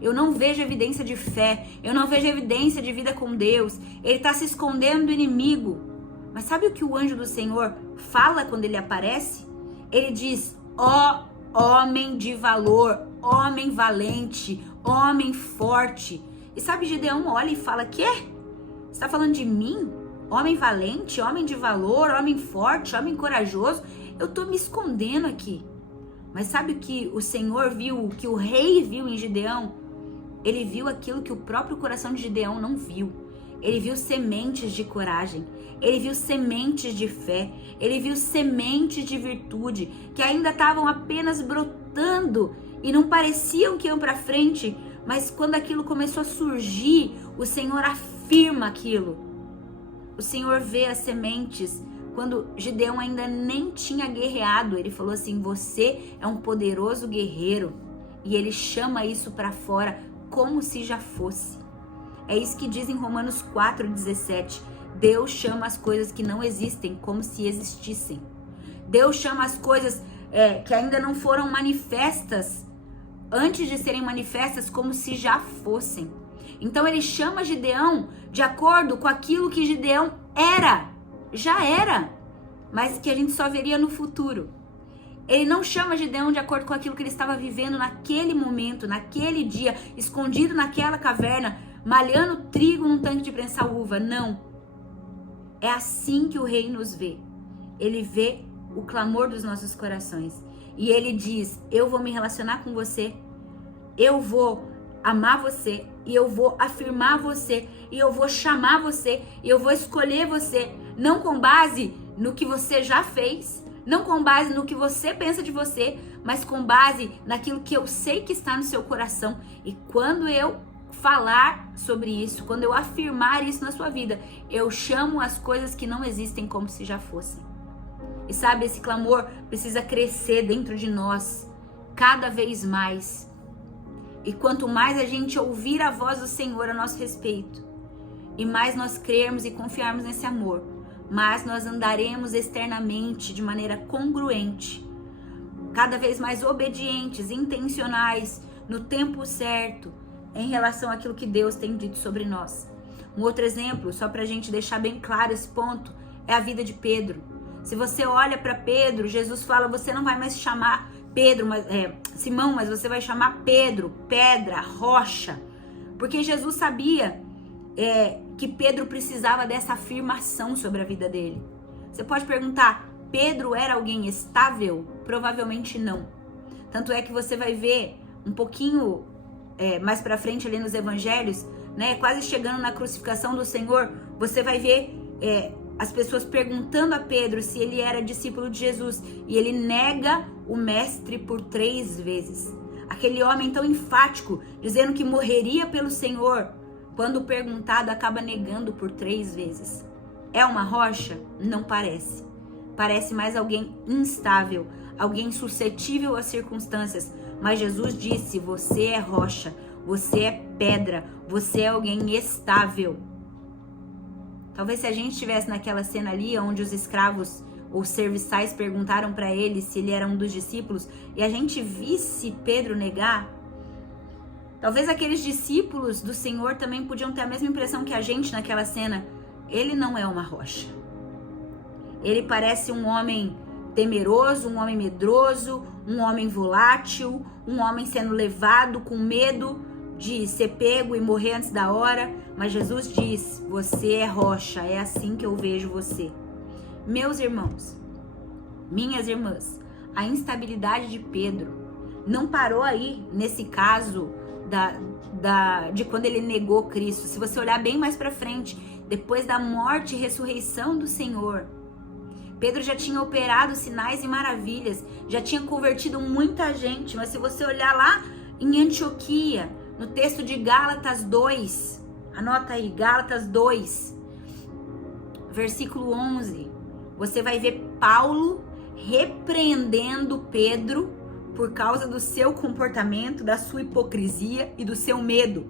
Eu não vejo evidência de fé, eu não vejo evidência de vida com Deus, ele está se escondendo do inimigo. Mas sabe o que o anjo do Senhor fala quando ele aparece? Ele diz, ó homem de valor, homem valente, homem forte. E sabe, Gideão olha e fala, quê? Você está falando de mim? Homem valente, homem de valor, homem forte, homem corajoso? Eu tô me escondendo aqui. Mas sabe o que o Senhor viu, o que o rei viu em Gideão? Ele viu aquilo que o próprio coração de Gideão não viu. Ele viu sementes de coragem, ele viu sementes de fé, ele viu sementes de virtude que ainda estavam apenas brotando e não pareciam que iam para frente, mas quando aquilo começou a surgir, o Senhor afirma aquilo. O Senhor vê as sementes. Quando Gideão ainda nem tinha guerreado, ele falou assim, você é um poderoso guerreiro. E ele chama isso para fora como se já fosse. É isso que diz em Romanos 4,17. Deus chama as coisas que não existem como se existissem. Deus chama as coisas que ainda não foram manifestas, antes de serem manifestas, como se já fossem. Então ele chama Gideão de acordo com aquilo que Gideão era. Já era, mas que a gente só veria no futuro. Ele não chama Gideão de acordo com aquilo que ele estava vivendo naquele momento, naquele dia, escondido naquela caverna, malhando trigo num tanque de prensar uva. Não. É assim que o rei nos vê. Ele vê o clamor dos nossos corações. E ele diz, eu vou me relacionar com você, eu vou amar você, e eu vou afirmar você, e eu vou chamar você, e eu vou escolher você, não com base no que você já fez, não com base no que você pensa de você, mas com base naquilo que eu sei que está no seu coração. E quando eu falar sobre isso, quando eu afirmar isso na sua vida, eu chamo as coisas que não existem como se já fossem. E sabe, esse clamor precisa crescer dentro de nós, cada vez mais. E quanto mais a gente ouvir a voz do Senhor a nosso respeito, e mais nós crermos e confiarmos nesse amor, mais nós andaremos externamente de maneira congruente, cada vez mais obedientes, intencionais, no tempo certo, em relação àquilo que Deus tem dito sobre nós. Um outro exemplo, só para a gente deixar bem claro esse ponto, é a vida de Pedro. Se você olha para Pedro, Jesus fala, você não vai mais chamar Pedro, Simão, mas você vai chamar Pedro, pedra, rocha. Porque Jesus sabia que Pedro precisava dessa afirmação sobre a vida dele. Você pode perguntar, Pedro era alguém estável? Provavelmente não. Tanto é que você vai ver um pouquinho mais pra frente ali nos evangelhos, né, quase chegando na crucificação do Senhor, você vai ver as pessoas perguntando a Pedro se ele era discípulo de Jesus, e ele nega o mestre por 3 vezes. Aquele homem tão enfático, dizendo que morreria pelo Senhor, quando perguntado, acaba negando por 3 vezes. É uma rocha? Não parece. Parece mais alguém instável, alguém suscetível às circunstâncias, mas Jesus disse: você é rocha, você é pedra, você é alguém estável. Talvez se a gente estivesse naquela cena ali, onde os escravos ou serviçais perguntaram para ele se ele era um dos discípulos, e a gente visse Pedro negar, talvez aqueles discípulos do Senhor também podiam ter a mesma impressão que a gente naquela cena. Ele não é uma rocha. Ele parece um homem temeroso, um homem medroso, um homem volátil, um homem sendo levado com medo de ser pego e morrer antes da hora. Mas Jesus diz: você é rocha, é assim que eu vejo você. Meus irmãos, minhas irmãs, a instabilidade de Pedro não parou aí nesse caso de quando ele negou Cristo. Se você olhar bem mais para frente, depois da morte e ressurreição do Senhor, Pedro já tinha operado sinais e maravilhas, já tinha convertido muita gente. Mas se você olhar lá em Antioquia, no texto de Gálatas 2, anota aí, Gálatas 2, versículo 11, você vai ver Paulo repreendendo Pedro por causa do seu comportamento, da sua hipocrisia e do seu medo.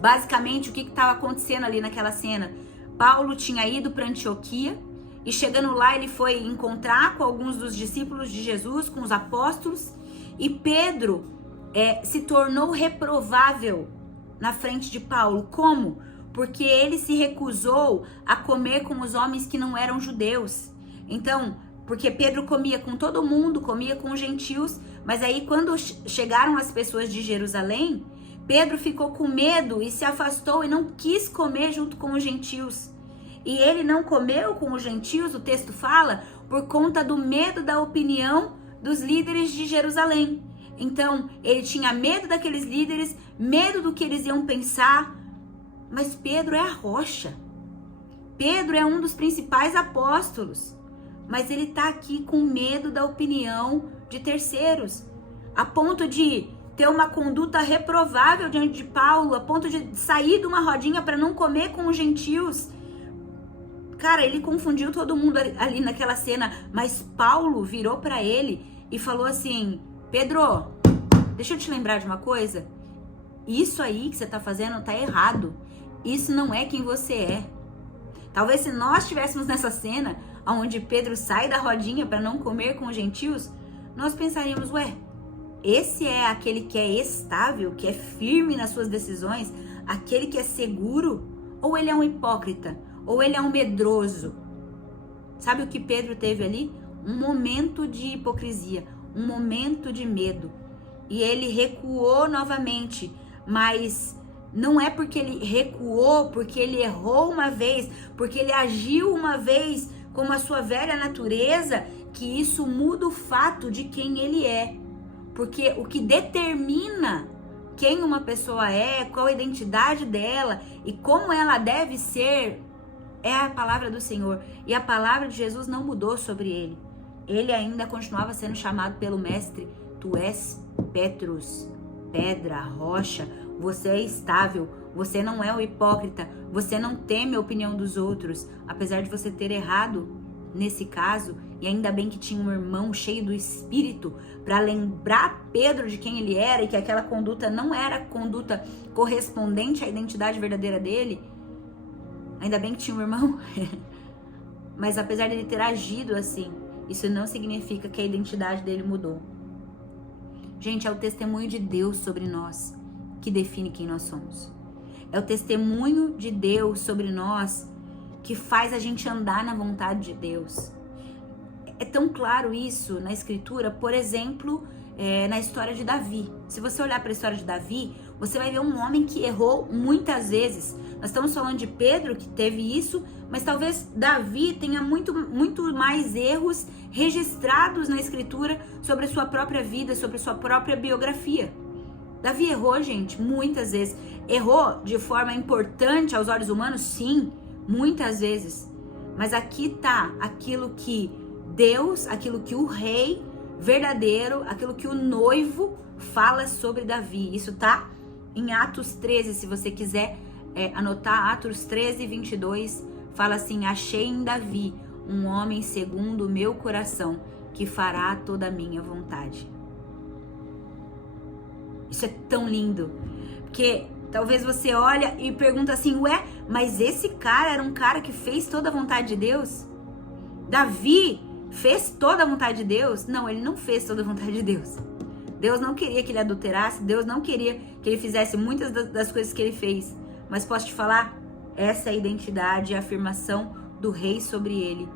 Basicamente, o que estava acontecendo ali naquela cena? Paulo tinha ido para Antioquia e chegando lá ele foi encontrar com alguns dos discípulos de Jesus, com os apóstolos, e Pedro se tornou reprovável na frente de Paulo. Como? Porque ele se recusou a comer com os homens que não eram judeus. Então, porque Pedro comia com todo mundo, comia com os gentios, mas aí quando chegaram as pessoas de Jerusalém, Pedro ficou com medo e se afastou e não quis comer junto com os gentios. E ele não comeu com os gentios, o texto fala, por conta do medo da opinião dos líderes de Jerusalém. Então, ele tinha medo daqueles líderes, medo do que eles iam pensar. Mas Pedro é a rocha. Pedro é um dos principais apóstolos. Mas ele está aqui com medo da opinião de terceiros, a ponto de ter uma conduta reprovável diante de Paulo, a ponto de sair de uma rodinha para não comer com os gentios. Cara, ele confundiu todo mundo ali naquela cena, mas Paulo virou para ele e falou assim: Pedro, deixa eu te lembrar de uma coisa. Isso aí que você tá fazendo tá errado. Isso não é quem você é. Talvez se nós estivéssemos nessa cena, onde Pedro sai da rodinha para não comer com os gentios, nós pensaríamos: ué, esse é aquele que é estável, que é firme nas suas decisões, aquele que é seguro? Ou ele é um hipócrita? Ou ele é um medroso? Sabe o que Pedro teve ali? Um momento de hipocrisia, um momento de medo. E ele recuou novamente, mas não é porque ele recuou, porque ele errou uma vez, porque ele agiu uma vez como a sua velha natureza, que isso muda o fato de quem ele é. Porque o que determina quem uma pessoa é, qual a identidade dela e como ela deve ser, é a palavra do Senhor. E a palavra de Jesus não mudou sobre ele. Ele ainda continuava sendo chamado pelo mestre: tu és Petrus, pedra, rocha, você é estável, você não é um hipócrita, você não teme a opinião dos outros, apesar de você ter errado nesse caso. E ainda bem que tinha um irmão cheio do Espírito para lembrar Pedro de quem ele era e que aquela conduta não era conduta correspondente à identidade verdadeira dele. Ainda bem que tinha um irmão. Mas apesar dele ter agido assim, isso não significa que a identidade dele mudou. Gente, é o testemunho de Deus sobre nós que define quem nós somos. É o testemunho de Deus sobre nós que faz a gente andar na vontade de Deus. É tão claro isso na Escritura, por exemplo, na história de Davi. Se você olhar para a história de Davi, você vai ver um homem que errou muitas vezes. Nós estamos falando de Pedro, que teve isso, mas talvez Davi tenha muito mais erros registrados na Escritura sobre a sua própria vida, sobre a sua própria biografia. Davi errou, gente, muitas vezes. Errou de forma importante aos olhos humanos? Sim, muitas vezes. Mas aqui tá aquilo que Deus, aquilo que o rei verdadeiro, aquilo que o noivo fala sobre Davi. Isso tá em Atos 13, se você quiser anotar. Atos 13, 22, fala assim: achei em Davi um homem segundo o meu coração, que fará toda a minha vontade. Isso é tão lindo, porque talvez você olha e pergunta assim, ué, mas esse cara era um cara que fez toda a vontade de Deus? Davi fez toda a vontade de Deus? Não, ele não fez toda a vontade de Deus. Deus não queria que ele adulterasse, Deus não queria que ele fizesse muitas das coisas que ele fez. Mas posso te falar, essa é a identidade e a afirmação do rei sobre ele.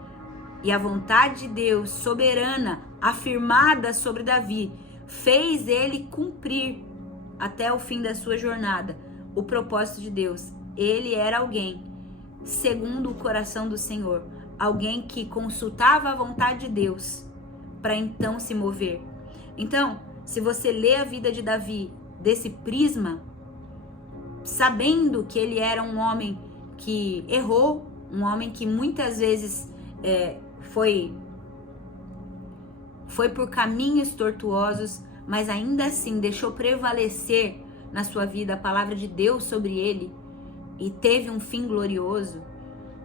E a vontade de Deus, soberana, afirmada sobre Davi, fez ele cumprir até o fim da sua jornada o propósito de Deus. Ele era alguém segundo o coração do Senhor, alguém que consultava a vontade de Deus para então se mover. Então, se você lê a vida de Davi desse prisma, sabendo que ele era um homem que errou, um homem que muitas vezes foi por caminhos tortuosos, mas ainda assim deixou prevalecer na sua vida a palavra de Deus sobre ele e teve um fim glorioso,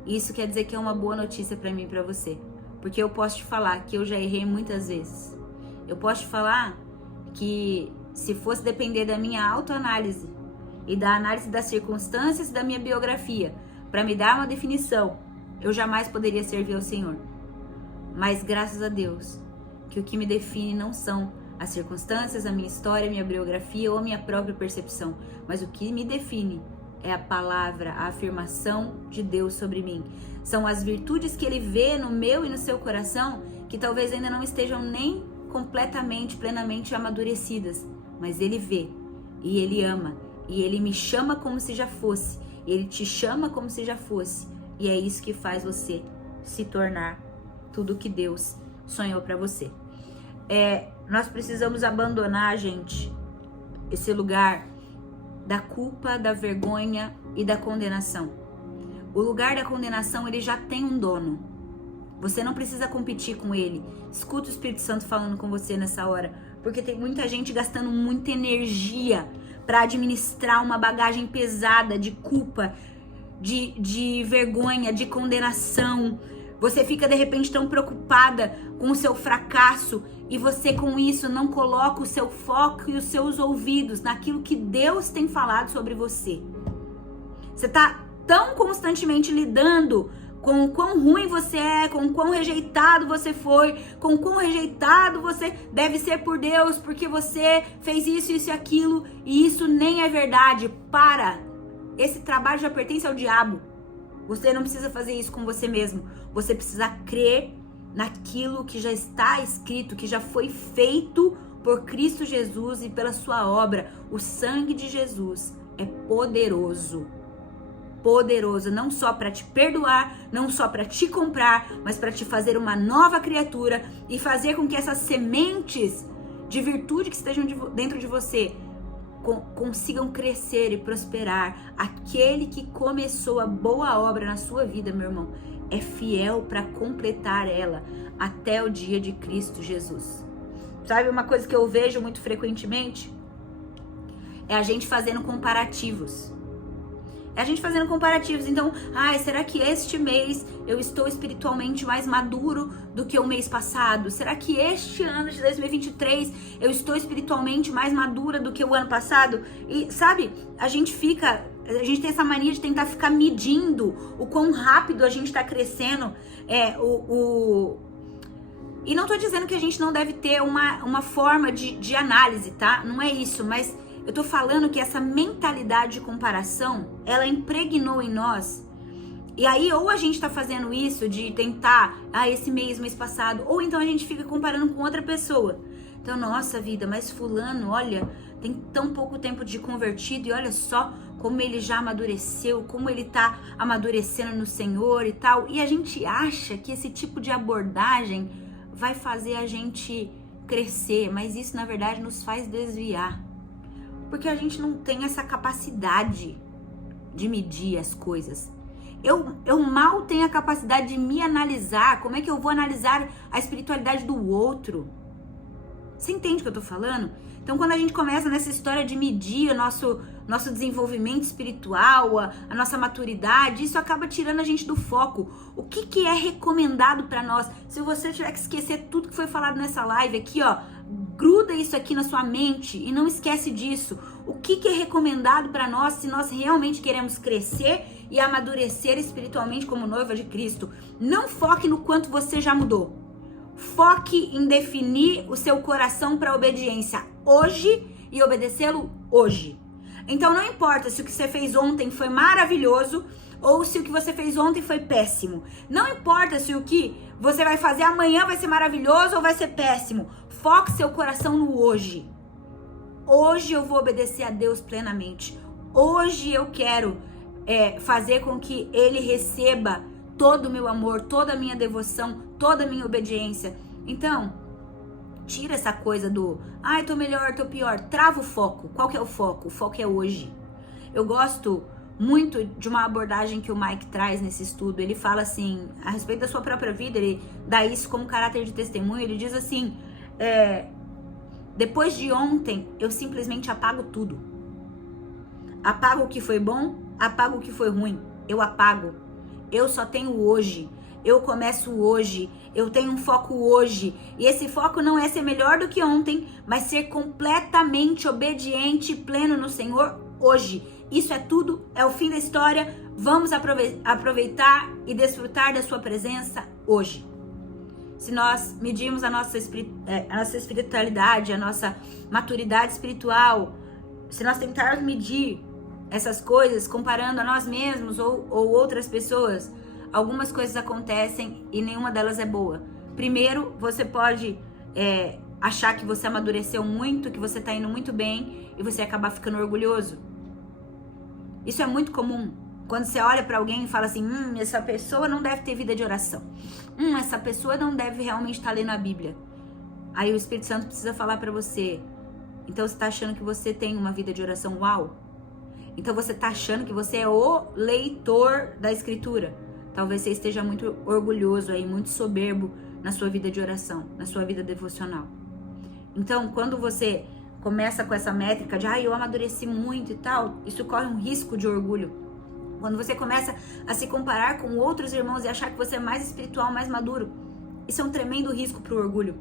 isso quer dizer que é uma boa notícia para mim e para você. Porque eu posso te falar que eu já errei muitas vezes. Eu posso te falar que se fosse depender da minha autoanálise e da análise das circunstâncias da minha biografia para me dar uma definição, eu jamais poderia servir ao Senhor. Mas graças a Deus, que o que me define não são as circunstâncias, a minha história, a minha biografia ou a minha própria percepção, mas o que me define é a palavra, a afirmação de Deus sobre mim. São as virtudes que Ele vê no meu e no seu coração, que talvez ainda não estejam nem completamente, plenamente amadurecidas, mas Ele vê, e Ele ama, e Ele me chama como se já fosse, Ele te chama como se já fosse, e é isso que faz você se tornar tudo que Deus sonhou para você. Nós precisamos abandonar, gente, esse lugar da culpa, da vergonha e da condenação. O lugar da condenação, ele já tem um dono. Você não precisa competir com ele. Escuta o Espírito Santo falando com você nessa hora, porque tem muita gente gastando muita energia para administrar uma bagagem pesada de culpa, de vergonha, de condenação. Você fica de repente tão preocupada com o seu fracasso e você com isso não coloca o seu foco e os seus ouvidos naquilo que Deus tem falado sobre você. Você tá tão constantemente lidando com o quão ruim você é, com o quão rejeitado você foi, com o quão rejeitado você deve ser por Deus, porque você fez isso, isso e aquilo, e isso nem é verdade. Para! Esse trabalho já pertence ao diabo. Você não precisa fazer isso com você mesmo. Você precisa crer naquilo que já está escrito, que já foi feito por Cristo Jesus e pela sua obra. O sangue de Jesus é poderoso. Poderoso, não só para te perdoar, não só para te comprar, mas para te fazer uma nova criatura e fazer com que essas sementes de virtude que estejam dentro de você consigam crescer e prosperar. Aquele que começou a boa obra na sua vida, meu irmão, é fiel para completar ela até o dia de Cristo Jesus. Sabe uma coisa que eu vejo muito frequentemente? É a gente fazendo comparativos. Então, será que este mês eu estou espiritualmente mais maduro do que o mês passado? Será que este ano de 2023 eu estou espiritualmente mais madura do que o ano passado? E sabe, a gente tem essa mania de tentar ficar medindo o quão rápido a gente está crescendo. E não tô dizendo que a gente não deve ter uma forma de análise, tá? Não é isso, mas eu tô falando que essa mentalidade de comparação, ela impregnou em nós. E aí, ou a gente tá fazendo isso de tentar, esse mês passado, ou então a gente fica comparando com outra pessoa. Então, nossa vida, mas fulano, olha, tem tão pouco tempo de convertido e olha só como ele já amadureceu, como ele tá amadurecendo no Senhor e tal. E a gente acha que esse tipo de abordagem vai fazer a gente crescer, mas isso, na verdade, nos faz desviar. Porque a gente não tem essa capacidade de medir as coisas. Eu mal tenho a capacidade de me analisar. Como é que eu vou analisar a espiritualidade do outro? Você entende o que eu tô falando? Então, quando a gente começa nessa história de medir o nosso desenvolvimento espiritual, a nossa maturidade, isso acaba tirando a gente do foco. O que é recomendado para nós? Se você tiver que esquecer tudo que foi falado nessa live aqui, ó, gruda isso aqui na sua mente e não esquece disso. O que é recomendado para nós se nós realmente queremos crescer e amadurecer espiritualmente como noiva de Cristo? Não foque no quanto você já mudou. Foque em definir o seu coração para obediência hoje e obedecê-lo hoje. Então não importa se o que você fez ontem foi maravilhoso ou se o que você fez ontem foi péssimo. Não importa se o que você vai fazer amanhã vai ser maravilhoso ou vai ser péssimo. Foque seu coração no hoje. Hoje eu vou obedecer a Deus plenamente. Hoje eu quero fazer com que Ele receba todo o meu amor, toda a minha devoção, toda a minha obediência. Então, tira essa coisa do, ai, tô melhor, tô pior. Trava o foco. Qual que é o foco? O foco é hoje. Eu gosto muito de uma abordagem que o Mike traz nesse estudo. Ele fala assim, a respeito da sua própria vida, ele dá isso como caráter de testemunho. Ele diz assim, depois de ontem, eu simplesmente apago tudo. Apago o que foi bom, apago o que foi ruim. Eu apago. Eu só tenho hoje. Eu começo hoje. Eu tenho um foco hoje. E esse foco não é ser melhor do que ontem, mas ser completamente obediente e pleno no Senhor hoje. Isso é tudo, é o fim da história. Vamos aproveitar e desfrutar da sua presença hoje. Se nós medirmos a nossa espiritualidade, a nossa maturidade espiritual, se nós tentarmos medir essas coisas comparando a nós mesmos ou outras pessoas, algumas coisas acontecem e nenhuma delas é boa. Primeiro, você pode achar que você amadureceu muito, que você está indo muito bem e você acabar ficando orgulhoso. Isso é muito comum. Quando você olha para alguém e fala assim, essa pessoa não deve ter vida de oração. Essa pessoa não deve realmente estar lendo a Bíblia. Aí o Espírito Santo precisa falar para você, então você está achando que você tem uma vida de oração? Uau! Então você está achando que você é o leitor da Escritura. Talvez você esteja muito orgulhoso aí, muito soberbo na sua vida de oração, na sua vida devocional. Então, quando você começa com essa métrica de, eu amadureci muito e tal, isso corre um risco de orgulho. Quando você começa a se comparar com outros irmãos e achar que você é mais espiritual, mais maduro, isso é um tremendo risco para o orgulho.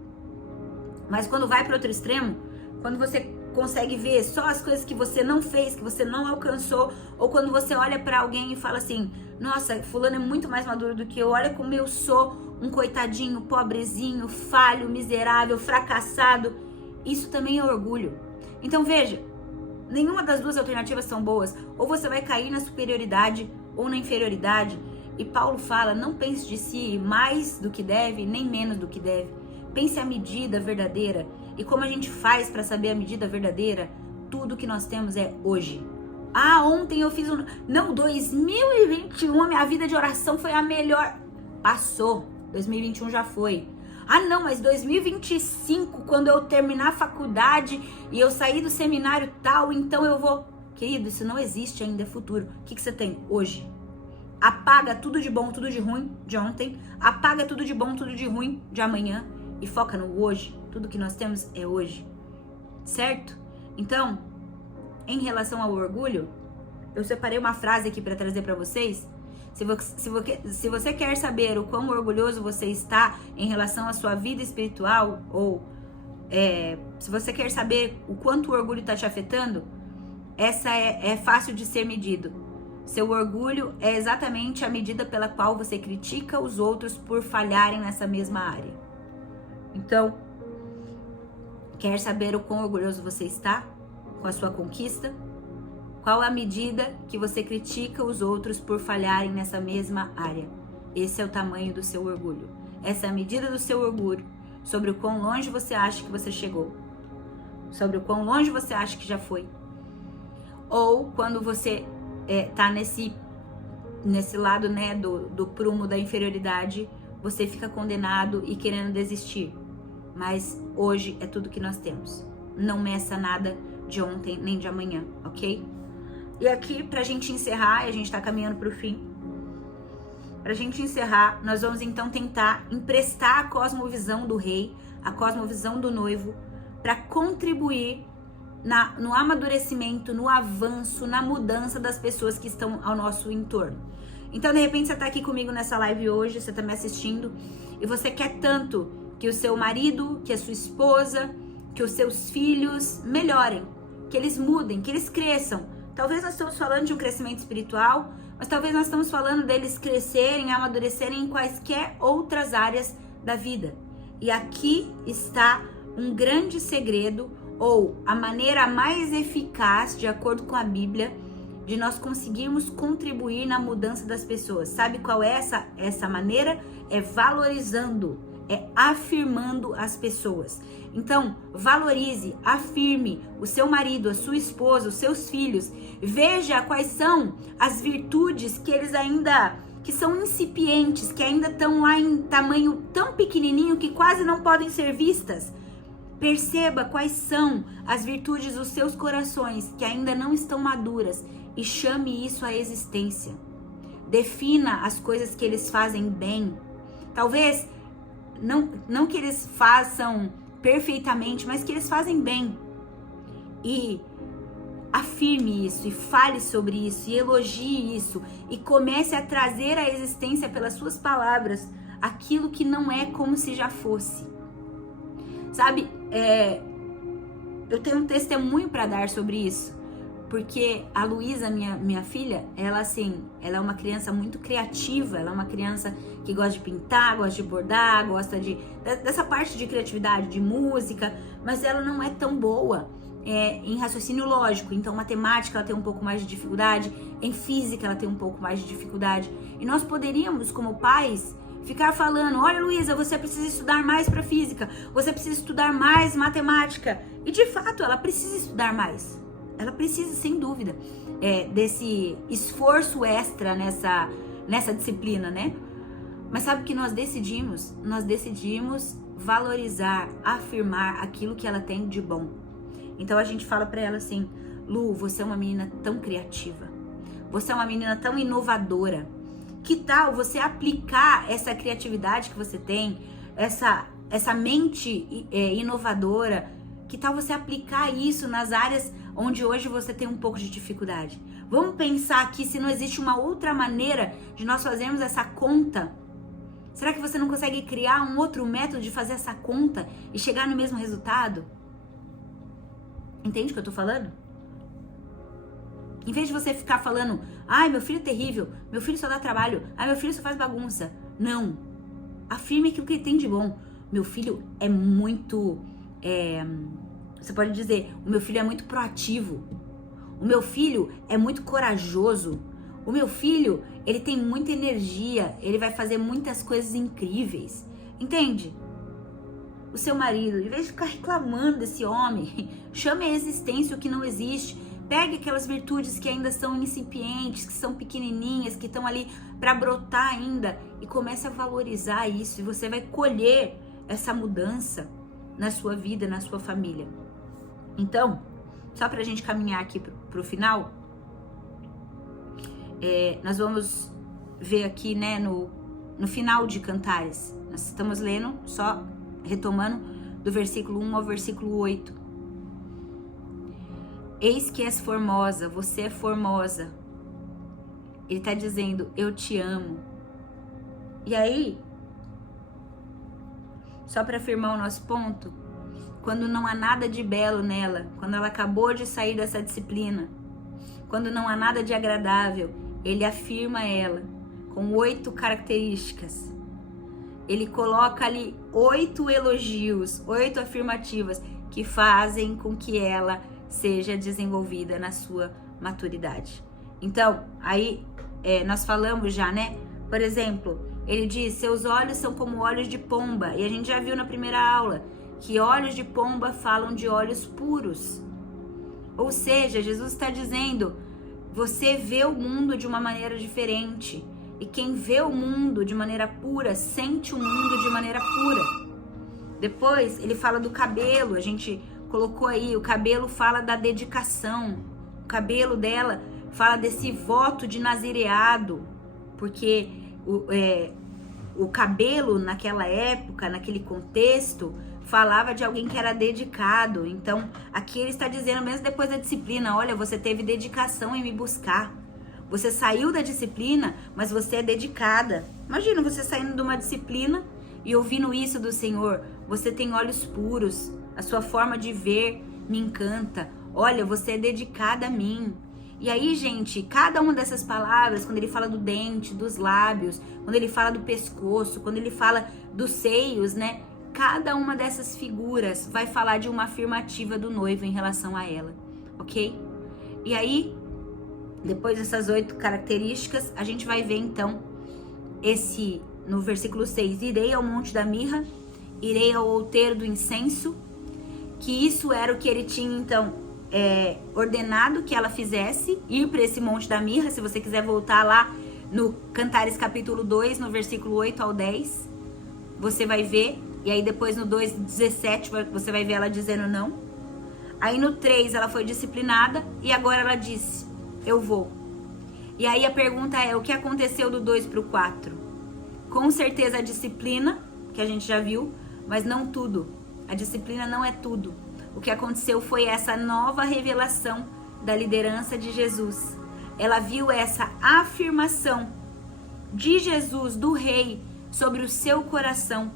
Mas quando vai para outro extremo, quando você consegue ver só as coisas que você não fez, que você não alcançou, ou quando você olha para alguém e fala assim, nossa, fulano é muito mais maduro do que eu, olha como eu sou um coitadinho, pobrezinho, falho, miserável, fracassado, isso também é orgulho. Então veja, nenhuma das duas alternativas são boas, ou você vai cair na superioridade ou na inferioridade, e Paulo fala, não pense de si mais do que deve, nem menos do que deve, pense a medida verdadeira. E como a gente faz para saber a medida verdadeira? Tudo que nós temos é hoje. Ontem eu fiz Não, 2021, a minha vida de oração foi a melhor. Passou. 2021 já foi. Não, mas 2025, quando eu terminar a faculdade e eu sair do seminário tal, então eu vou... Querido, isso não existe ainda, é futuro. O que você tem hoje? Apaga tudo de bom, tudo de ruim de ontem. Apaga tudo de bom, tudo de ruim de amanhã. E foca no hoje. Tudo que nós temos é hoje. Certo? Então, em relação ao orgulho, eu separei uma frase aqui para trazer para vocês. Se você quer saber o quão orgulhoso você está em relação à sua vida espiritual, ou se você quer saber o quanto o orgulho está te afetando, essa é fácil de ser medido. Seu orgulho é exatamente a medida pela qual você critica os outros por falharem nessa mesma área. Então, quer saber o quão orgulhoso você está com a sua conquista? Qual a medida que você critica os outros por falharem nessa mesma área? Esse é o tamanho do seu orgulho. Essa é a medida do seu orgulho sobre o quão longe você acha que você chegou. Sobre o quão longe você acha que já foi. Ou quando você tá nesse lado, né, do prumo da inferioridade, você fica condenado e querendo desistir. Mas hoje é tudo que nós temos. Não meça nada de ontem nem de amanhã, ok? E aqui, pra gente encerrar, a gente tá caminhando pro fim. Pra gente encerrar, nós vamos então tentar emprestar a cosmovisão do rei, a cosmovisão do noivo, para contribuir no amadurecimento, no avanço, na mudança das pessoas que estão ao nosso entorno. Então, de repente, você tá aqui comigo nessa live hoje, você tá me assistindo, e você quer tanto que o seu marido, que a sua esposa, que os seus filhos melhorem, que eles mudem, que eles cresçam. Talvez nós estamos falando de um crescimento espiritual, mas talvez nós estamos falando deles crescerem, amadurecerem em quaisquer outras áreas da vida. E aqui está um grande segredo, ou a maneira mais eficaz, de acordo com a Bíblia, de nós conseguirmos contribuir na mudança das pessoas. Sabe qual é essa maneira? É valorizando, é afirmando as pessoas. Então, valorize, afirme o seu marido, a sua esposa, os seus filhos. Veja quais são as virtudes que eles ainda, que são incipientes, que ainda estão lá em tamanho tão pequenininho que quase não podem ser vistas. Perceba quais são as virtudes dos seus corações que ainda não estão maduras e chame isso à existência. Defina as coisas que eles fazem bem. Talvez não que eles façam perfeitamente, mas que eles fazem bem. E afirme isso, e fale sobre isso, e elogie isso, e comece a trazer à existência pelas suas palavras aquilo que não é como se já fosse. Sabe, eu tenho um testemunho para dar sobre isso, porque a Luísa, minha filha, ela é uma criança muito criativa, ela é uma criança que gosta de pintar, gosta de bordar, gosta dessa parte de criatividade, de música, mas ela não é tão boa em raciocínio lógico. Então, matemática ela tem um pouco mais de dificuldade, em física ela tem um pouco mais de dificuldade, e nós poderíamos, como pais, ficar falando: olha, Luísa, você precisa estudar mais para física, você precisa estudar mais matemática. E de fato, ela precisa estudar mais. Ela precisa, sem dúvida, desse esforço extra nessa disciplina, né? Mas sabe o que nós decidimos? Nós decidimos valorizar, afirmar aquilo que ela tem de bom. Então a gente fala para ela assim: Lu, você é uma menina tão criativa, você é uma menina tão inovadora. Que tal você aplicar essa criatividade que você tem, essa mente inovadora? Que tal você aplicar isso nas áreas onde hoje você tem um pouco de dificuldade? Vamos pensar aqui se não existe uma outra maneira de nós fazermos essa conta. Será que você não consegue criar um outro método de fazer essa conta e chegar no mesmo resultado? Entende o que eu tô falando? Em vez de você ficar falando: ai, meu filho é terrível, meu filho só dá trabalho, ai, meu filho só faz bagunça. Não. Afirme aquilo que ele tem de bom. Meu filho é muito... você pode dizer: o meu filho é muito proativo. O meu filho é muito corajoso. O meu filho, ele tem muita energia. Ele vai fazer muitas coisas incríveis. Entende? O seu marido, em vez de ficar reclamando desse homem, chame à existência o que não existe. Pegue aquelas virtudes que ainda são incipientes, que são pequenininhas, que estão ali para brotar ainda, e comece a valorizar isso. E você vai colher essa mudança na sua vida, na sua família. Então, só para a gente caminhar aqui para o final, nós vamos ver aqui, né, no final de Cantares. Nós estamos lendo, só retomando, do versículo 1 ao versículo 8. Eis que és formosa, você é formosa. Ele está dizendo: eu te amo. E aí, só para afirmar o nosso ponto, quando não há nada de belo nela, quando ela acabou de sair dessa disciplina, quando não há nada de agradável, ele afirma ela com 8 características. Ele coloca ali 8 elogios, 8 afirmativas que fazem com que ela seja desenvolvida na sua maturidade. Então, aí nós falamos já, né? Por exemplo, ele diz: seus olhos são como olhos de pomba. E a gente já viu na primeira aula que olhos de pomba falam de olhos puros. Ou seja, Jesus está dizendo: você vê o mundo de uma maneira diferente. E quem vê o mundo de maneira pura, sente o mundo de maneira pura. Depois, ele fala do cabelo. A gente colocou aí, o cabelo fala da dedicação. O cabelo dela fala desse voto de nazireado. Porque o cabelo naquela época, naquele contexto, falava de alguém que era dedicado. Então, aqui ele está dizendo, mesmo depois da disciplina, olha, você teve dedicação em me buscar. Você saiu da disciplina, mas você é dedicada. Imagina você saindo de uma disciplina e ouvindo isso do Senhor. Você tem olhos puros, a sua forma de ver me encanta. Olha, você é dedicada a mim. E aí, gente, cada uma dessas palavras, quando ele fala do dente, dos lábios, quando ele fala do pescoço, quando ele fala dos seios, né? Cada uma dessas figuras vai falar de uma afirmativa do noivo em relação a ela, ok? E aí, depois dessas 8 características, a gente vai ver então no versículo 6, irei ao monte da mirra, irei ao outeiro do incenso, que isso era o que ele tinha então ordenado que ela fizesse, ir para esse monte da mirra. Se você quiser voltar lá no Cantares capítulo 2, no versículo 8 ao 10, você vai ver. E aí depois no 2:17 você vai ver ela dizendo não. Aí no 3 ela foi disciplinada e agora ela disse, eu vou. E aí a pergunta é, o que aconteceu do 2 para o 4? Com certeza a disciplina, que a gente já viu, mas não tudo. A disciplina não é tudo. O que aconteceu foi essa nova revelação da liderança de Jesus. Ela viu essa afirmação de Jesus, do rei, sobre o seu coração.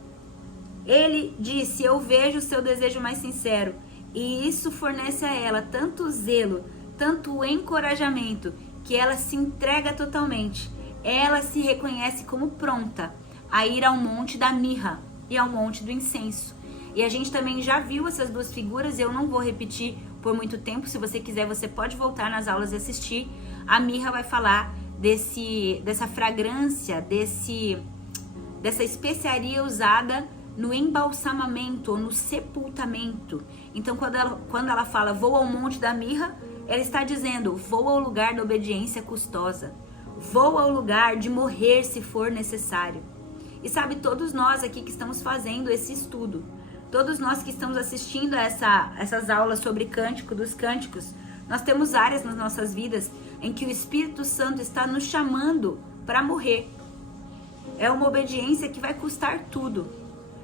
Ele disse, eu vejo o seu desejo mais sincero. E isso fornece a ela tanto zelo, tanto encorajamento, que ela se entrega totalmente. Ela se reconhece como pronta a ir ao monte da mirra e ao monte do incenso. E a gente também já viu essas duas figuras, eu não vou repetir por muito tempo. Se você quiser, você pode voltar nas aulas e assistir. A mirra vai falar dessa fragrância, dessa especiaria usada no embalsamamento ou no sepultamento. Então, quando ela fala vou ao monte da mirra, ela está dizendo vou ao lugar da obediência custosa, vou ao lugar de morrer se for necessário. E sabe, todos nós aqui que estamos fazendo esse estudo, todos nós que estamos assistindo a essas aulas sobre Cântico dos Cânticos, nós temos áreas nas nossas vidas em que o Espírito Santo está nos chamando para morrer. É uma obediência que vai custar tudo.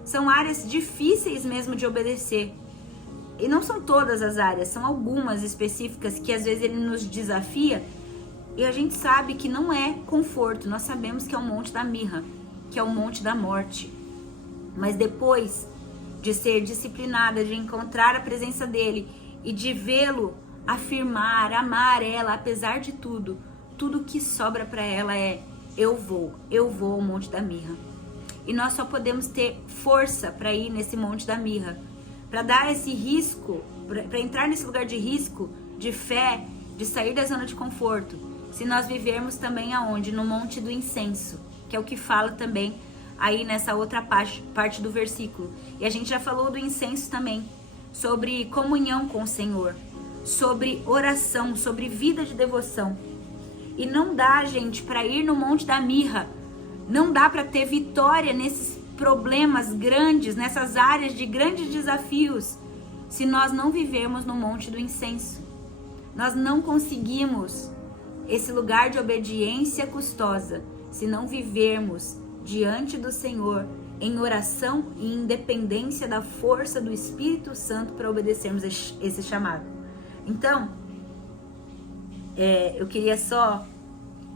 São áreas difíceis mesmo de obedecer. E não são todas as áreas, são algumas específicas que às vezes ele nos desafia e a gente sabe que não é conforto. Nós sabemos que é o monte da mirra, que é o monte da morte. Mas depois de ser disciplinada, de encontrar a presença dele e de vê-lo afirmar, amar ela, apesar de tudo, tudo que sobra para ela é eu vou ao monte da mirra. E nós só podemos ter força para ir nesse monte da mirra, para dar esse risco, para entrar nesse lugar de risco, de fé, de sair da zona de conforto, se nós vivermos também aonde? No monte do incenso, que é o que fala também aí nessa outra parte do versículo. E a gente já falou do incenso também, sobre comunhão com o Senhor, sobre oração, sobre vida de devoção. E não dá, gente, para ir no monte da mirra, não dá para ter vitória nesses problemas grandes, nessas áreas de grandes desafios, se nós não vivermos no monte do incenso. Nós não conseguimos esse lugar de obediência custosa se não vivermos diante do Senhor em oração e independência da força do Espírito Santo para obedecermos esse chamado. Então, eu queria só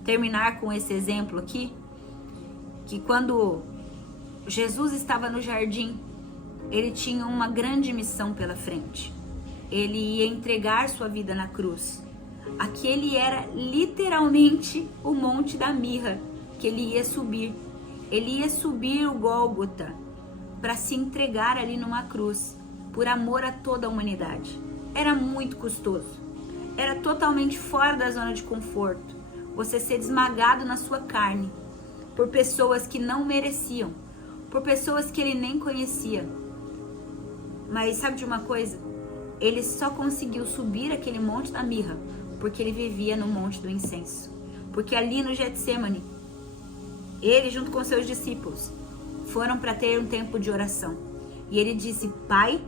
terminar com esse exemplo aqui, que quando Jesus estava no jardim, ele tinha uma grande missão pela frente. Ele ia entregar sua vida na cruz. Aquele era literalmente o monte da mirra que ele ia subir. Ele ia subir o Gólgota para se entregar ali numa cruz, por amor a toda a humanidade. Era muito custoso. Era totalmente fora da zona de conforto. Você ser esmagado na sua carne por pessoas que não mereciam, por pessoas que ele nem conhecia. Mas sabe de uma coisa? Ele só conseguiu subir aquele monte da mirra porque ele vivia no monte do incenso. Porque ali no Getsemane, ele junto com seus discípulos foram para ter um tempo de oração. E ele disse: Pai,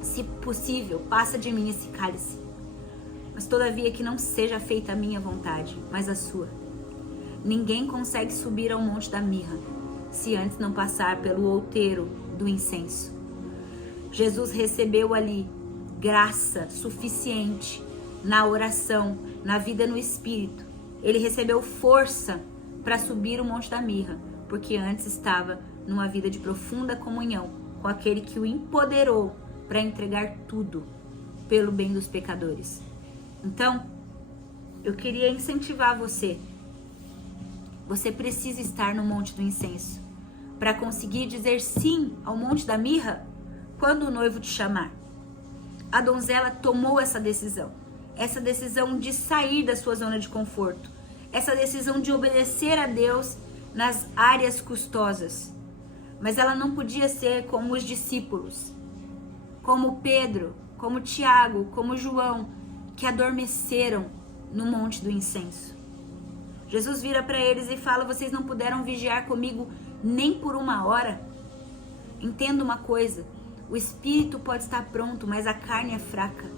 se possível, passa de mim esse cálice. Mas todavia que não seja feita a minha vontade, mas a sua. Ninguém consegue subir ao monte da mirra se antes não passar pelo outeiro do incenso. Jesus recebeu ali graça suficiente na oração, na vida no Espírito. Ele recebeu força para subir o Monte da Mirra, porque antes estava numa vida de profunda comunhão com aquele que o empoderou para entregar tudo pelo bem dos pecadores. Então, eu queria incentivar você. Você precisa estar no Monte do Incenso para conseguir dizer sim ao Monte da Mirra quando o noivo te chamar. A donzela tomou essa decisão de sair da sua zona de conforto, essa decisão de obedecer a Deus nas áreas custosas. Mas ela não podia ser como os discípulos, como Pedro, como Tiago, como João, que adormeceram no Monte do Incenso. Jesus vira para eles e fala: vocês não puderam vigiar comigo nem por 1 hora? Entenda uma coisa, o espírito pode estar pronto, mas a carne é fraca.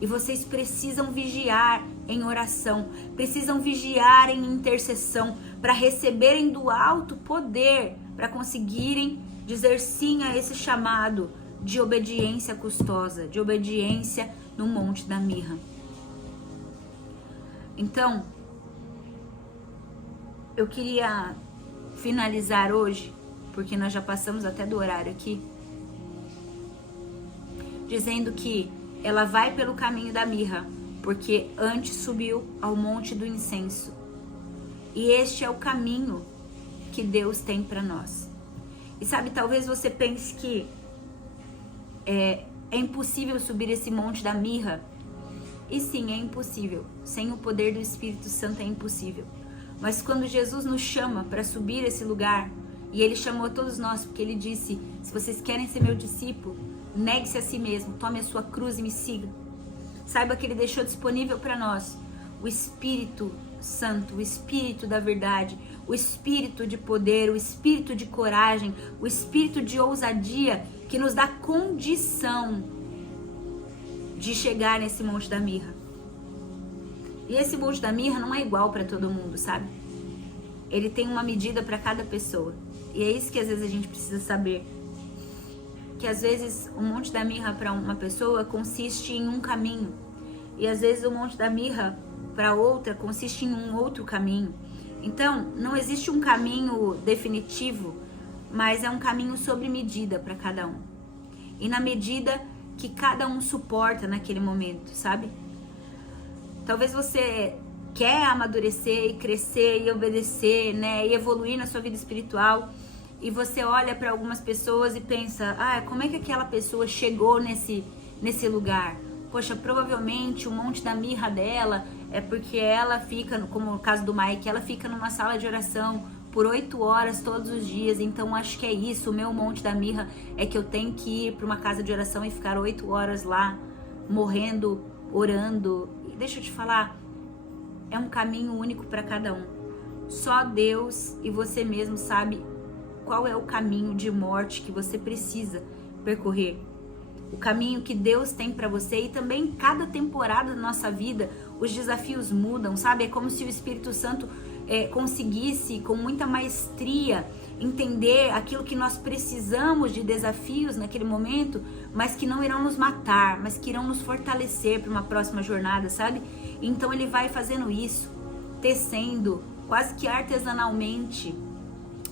E vocês precisam vigiar em oração, precisam vigiar em intercessão, para receberem do alto poder, para conseguirem dizer sim a esse chamado de obediência custosa, de obediência no Monte da Mirra. Então, eu queria finalizar hoje, porque nós já passamos até do horário aqui, dizendo que ela vai pelo caminho da mirra, porque antes subiu ao Monte do Incenso. E este é o caminho que Deus tem para nós. E sabe, talvez você pense que é impossível subir esse Monte da Mirra. E sim, é impossível. Sem o poder do Espírito Santo é impossível. Mas quando Jesus nos chama para subir esse lugar, e Ele chamou a todos nós, porque Ele disse: se vocês querem ser meu discípulo, negue-se a si mesmo, tome a sua cruz e me siga. Saiba que Ele deixou disponível para nós o Espírito Santo, o Espírito da verdade, o Espírito de poder, o Espírito de coragem, o Espírito de ousadia, que nos dá condição de chegar nesse Monte da Mirra. E esse Monte da Mirra não é igual para todo mundo, sabe? Ele tem uma medida para cada pessoa. E é isso que às vezes a gente precisa saber. Que às vezes o Monte da Mirra para uma pessoa consiste em um caminho. E às vezes o Monte da Mirra para outra consiste em um outro caminho. Então, não existe um caminho definitivo, mas é um caminho sobre medida para cada um. E na medida que cada um suporta naquele momento, sabe? Talvez você quer amadurecer e crescer e obedecer, né? E evoluir na sua vida espiritual. E você olha para algumas pessoas e pensa: como é que aquela pessoa chegou nesse lugar? Poxa, provavelmente o Monte da Mirra dela é porque ela fica, como no caso do Mike, ela fica numa sala de oração por 8 horas todos os dias. Então acho que é isso, o meu Monte da Mirra é que eu tenho que ir para uma casa de oração e ficar 8 horas lá, morrendo, orando. E deixa eu te falar, é um caminho único para cada um. Só Deus e você mesmo sabe qual é o caminho de morte que você precisa percorrer. O caminho que Deus tem para você. E também cada temporada da nossa vida os desafios mudam, sabe? É como se o Espírito Santo conseguisse com muita maestria entender aquilo que nós precisamos de desafios naquele momento, mas que não irão nos matar, mas que irão nos fortalecer para uma próxima jornada, sabe? Então Ele vai fazendo isso, tecendo quase que artesanalmente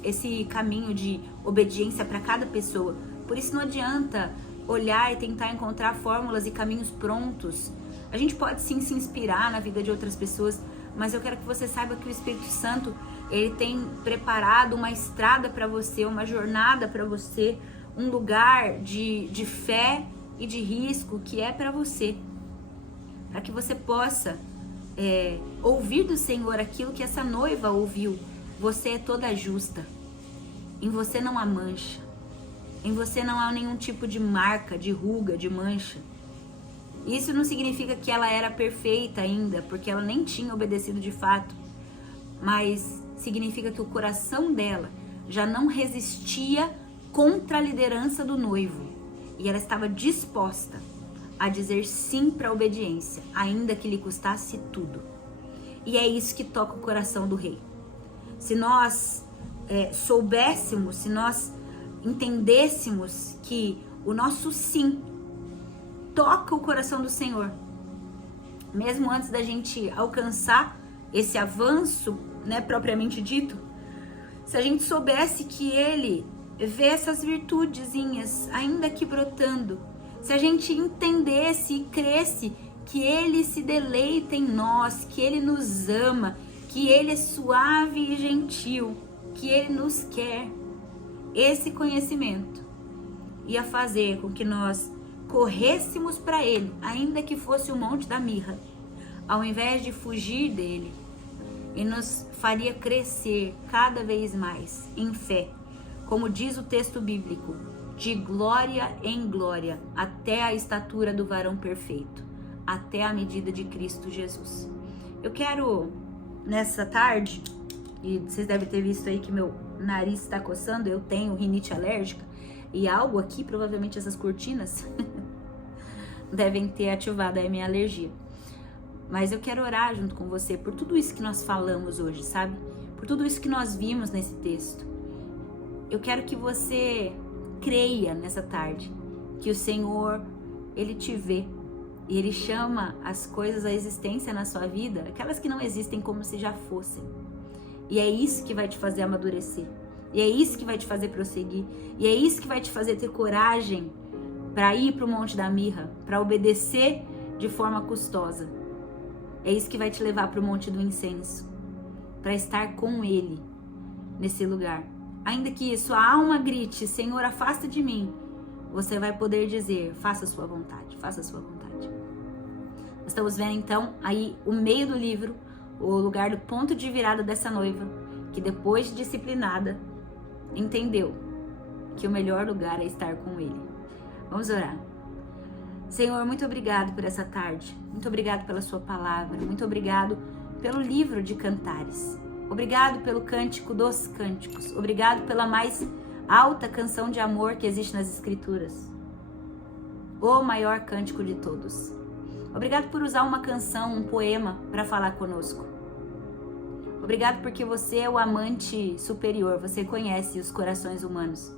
esse caminho de obediência para cada pessoa. Por isso não adianta olhar e tentar encontrar fórmulas e caminhos prontos. A gente pode sim se inspirar na vida de outras pessoas, mas eu quero que você saiba que o Espírito Santo, ele tem preparado uma estrada para você, uma jornada para você, um lugar de fé e de risco que é para você, para que você possa ouvir do Senhor aquilo que essa noiva ouviu. Você é toda justa, em você não há mancha, em você não há nenhum tipo de marca, de ruga, de mancha. Isso não significa que ela era perfeita ainda, porque ela nem tinha obedecido de fato, mas significa que o coração dela já não resistia contra a liderança do noivo, e ela estava disposta a dizer sim para a obediência, ainda que lhe custasse tudo. E é isso que toca o coração do rei. Se nós soubéssemos, se nós entendêssemos que o nosso sim toca o coração do Senhor. Mesmo antes da gente alcançar esse avanço, né, propriamente dito, se a gente soubesse que Ele vê essas virtudezinhas ainda que brotando, se a gente entendesse e cresce que Ele se deleita em nós, que Ele nos ama, que Ele é suave e gentil, que Ele nos quer, esse conhecimento ia fazer com que nós corrêssemos para Ele, ainda que fosse o Monte da Mirra, ao invés de fugir dele, e nos faria crescer cada vez mais em fé, como diz o texto bíblico, de glória em glória, até a estatura do varão perfeito, até a medida de Cristo Jesus. Eu quero, nessa tarde, e vocês devem ter visto aí que meu nariz está coçando, eu tenho rinite alérgica, e algo aqui, provavelmente essas cortinas, devem ter ativado a minha alergia. Mas eu quero orar junto com você por tudo isso que nós falamos hoje, sabe? Por tudo isso que nós vimos nesse texto. Eu quero que você creia nessa tarde que o Senhor, Ele te vê e Ele chama as coisas à existência na sua vida, aquelas que não existem, como se já fossem. E é isso que vai te fazer amadurecer. E é isso que vai te fazer prosseguir. E é isso que vai te fazer ter coragem para ir para o Monte da Mirra, para obedecer de forma custosa. É isso que vai te levar para o Monte do Incenso, para estar com Ele nesse lugar. Ainda que sua alma grite, Senhor, afasta de mim, você vai poder dizer, faça a sua vontade, faça a sua vontade. Nós estamos vendo então aí o meio do livro, o lugar do ponto de virada dessa noiva, que depois de disciplinada, entendeu que o melhor lugar é estar com Ele. Vamos orar. Senhor, muito obrigado por essa tarde, muito obrigado pela sua palavra, muito obrigado pelo livro de Cantares, obrigado pelo cântico dos cânticos, obrigado pela mais alta canção de amor que existe nas escrituras, o maior cântico de todos. Obrigado por usar uma canção, um poema para falar conosco. Obrigado porque você é o amante superior, você conhece os corações humanos.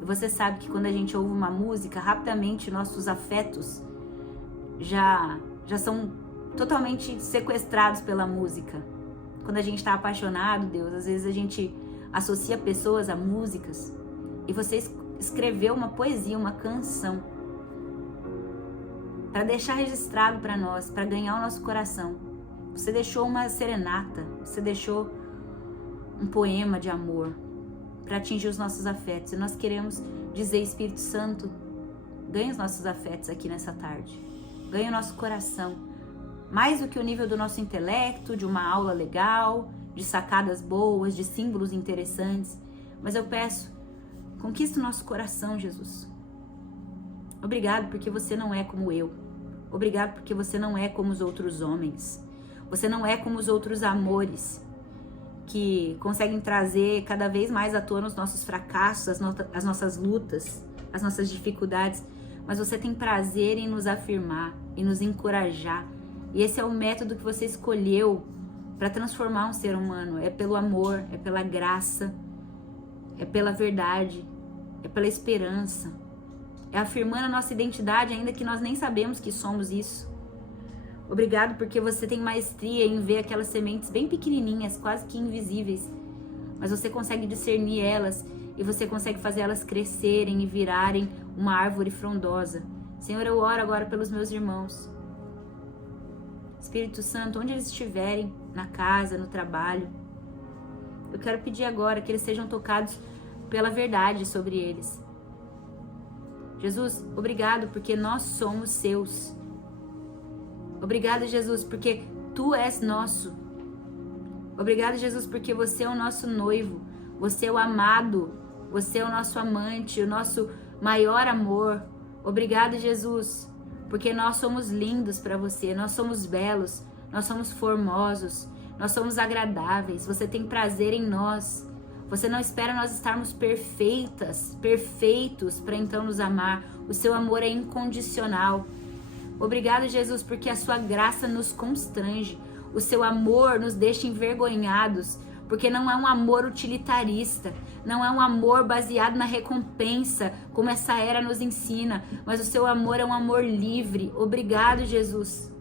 E você sabe que quando a gente ouve uma música, rapidamente nossos afetos já são totalmente sequestrados pela música. Quando a gente está apaixonado, Deus, às vezes a gente associa pessoas a músicas. E você escreveu uma poesia, uma canção, para deixar registrado para nós, para ganhar o nosso coração. Você deixou uma serenata, você deixou um poema de amor para atingir os nossos afetos. E nós queremos dizer, Espírito Santo, ganhe os nossos afetos aqui nessa tarde. Ganhe o nosso coração. Mais do que o nível do nosso intelecto, de uma aula legal, de sacadas boas, de símbolos interessantes. Mas eu peço, conquista o nosso coração, Jesus. Obrigado porque você não é como eu. Obrigado porque você não é como os outros homens. Você não é como os outros amores que conseguem trazer cada vez mais à tona os nossos fracassos, as nossas lutas, as nossas dificuldades. Mas você tem prazer em nos afirmar, em nos encorajar. E esse é o método que você escolheu para transformar um ser humano. É pelo amor, é pela graça, é pela verdade, é pela esperança. É afirmando a nossa identidade, ainda que nós nem sabemos que somos isso. Obrigado porque você tem maestria em ver aquelas sementes bem pequenininhas, quase que invisíveis. Mas você consegue discernir elas e você consegue fazer elas crescerem e virarem uma árvore frondosa. Senhor, eu oro agora pelos meus irmãos. Espírito Santo, onde eles estiverem, na casa, no trabalho, eu quero pedir agora que eles sejam tocados pela verdade sobre eles. Jesus, obrigado porque nós somos seus. Obrigado, Jesus, porque tu és nosso. Obrigado, Jesus, porque você é o nosso noivo. Você é o amado. Você é o nosso amante, o nosso maior amor. Obrigado, Jesus, porque nós somos lindos para você. Nós somos belos. Nós somos formosos. Nós somos agradáveis. Você tem prazer em nós. Você não espera nós estarmos perfeitos para então nos amar. O seu amor é incondicional. Obrigado, Jesus, porque a sua graça nos constrange. O seu amor nos deixa envergonhados, porque não é um amor utilitarista, não é um amor baseado na recompensa, como essa era nos ensina, mas o seu amor é um amor livre. Obrigado, Jesus.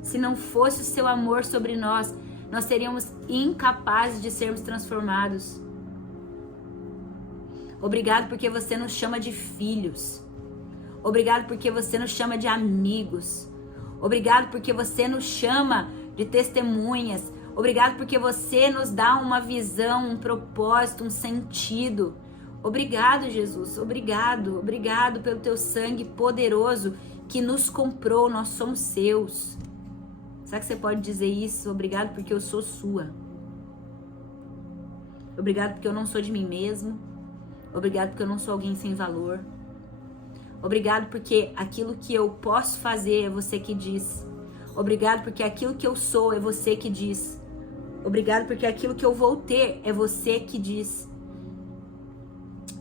Se não fosse o seu amor sobre nós, nós seríamos incapazes de sermos transformados. Obrigado porque você nos chama de filhos. Obrigado porque você nos chama de amigos. Obrigado porque você nos chama de testemunhas. Obrigado porque você nos dá uma visão, um propósito, um sentido. Obrigado, Jesus. Obrigado. Obrigado pelo teu sangue poderoso que nos comprou. Nós somos seus. Será que você pode dizer isso? Obrigado porque eu sou sua. Obrigado porque eu não sou de mim mesmo. Obrigado porque eu não sou alguém sem valor. Obrigado porque aquilo que eu posso fazer é você que diz. Obrigado porque aquilo que eu sou é você que diz. Obrigado porque aquilo que eu vou ter é você que diz.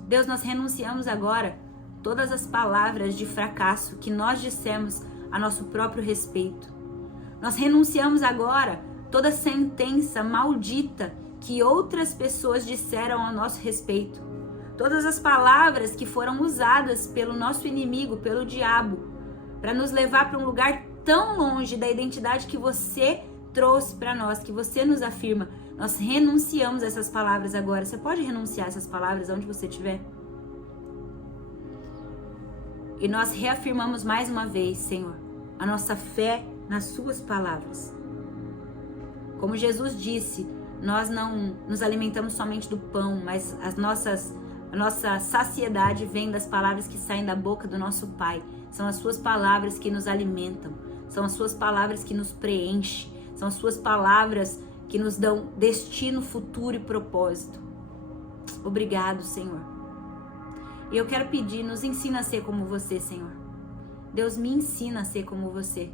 Deus, nós renunciamos agora todas as palavras de fracasso que nós dissemos a nosso próprio respeito. Nós renunciamos agora toda sentença maldita que outras pessoas disseram a nosso respeito. Todas as palavras que foram usadas pelo nosso inimigo, pelo diabo, para nos levar para um lugar tão longe da identidade que você trouxe para nós, que você nos afirma. Nós renunciamos a essas palavras agora. Você pode renunciar a essas palavras onde você estiver? E nós reafirmamos mais uma vez, Senhor, a nossa fé nas suas palavras. Como Jesus disse, nós não nos alimentamos somente do pão, mas a nossa saciedade vem das palavras que saem da boca do nosso Pai. São as suas palavras que nos alimentam. São as suas palavras que nos preenchem. São as suas palavras que nos dão destino, futuro e propósito. Obrigado, Senhor. E eu quero pedir, nos ensina a ser como você, Senhor. Deus, me ensina a ser como você.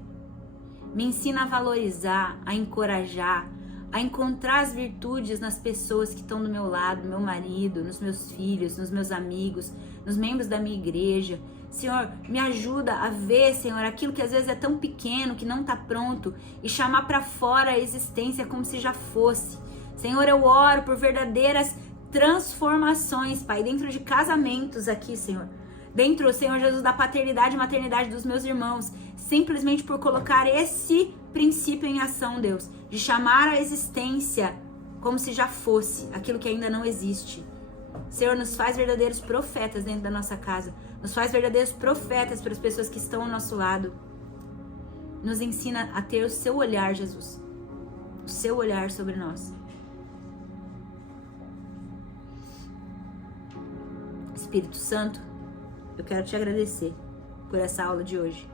Me ensina a valorizar, a encorajar, a encontrar as virtudes nas pessoas que estão do meu lado, no meu marido, nos meus filhos, nos meus amigos, nos membros da minha igreja. Senhor, me ajuda a ver, Senhor, aquilo que às vezes é tão pequeno, que não está pronto, e chamar para fora a existência como se já fosse. Senhor, eu oro por verdadeiras transformações, Pai, dentro de casamentos aqui, Senhor. Dentro, Senhor Jesus, da paternidade e maternidade dos meus irmãos, simplesmente por colocar esse princípio em ação, Deus, de chamar a existência como se já fosse aquilo que ainda não existe. Senhor, nos faz verdadeiros profetas dentro da nossa casa, nos faz verdadeiros profetas para as pessoas que estão ao nosso lado. Nos ensina a ter o seu olhar, Jesus, o seu olhar sobre nós. Espírito Santo, eu quero te agradecer por essa aula de hoje.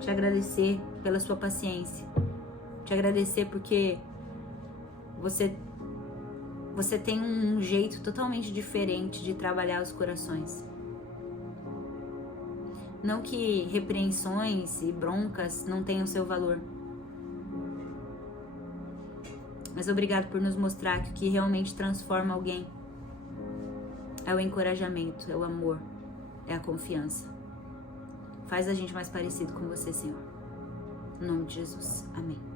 Te agradecer pela sua paciência. Te agradecer porque você tem um jeito totalmente diferente de trabalhar os corações. Não que repreensões e broncas não tenham seu valor. Mas obrigado por nos mostrar que o que realmente transforma alguém é o encorajamento, é o amor, é a confiança. Faz a gente mais parecido com você, Senhor. Em nome de Jesus. Amém.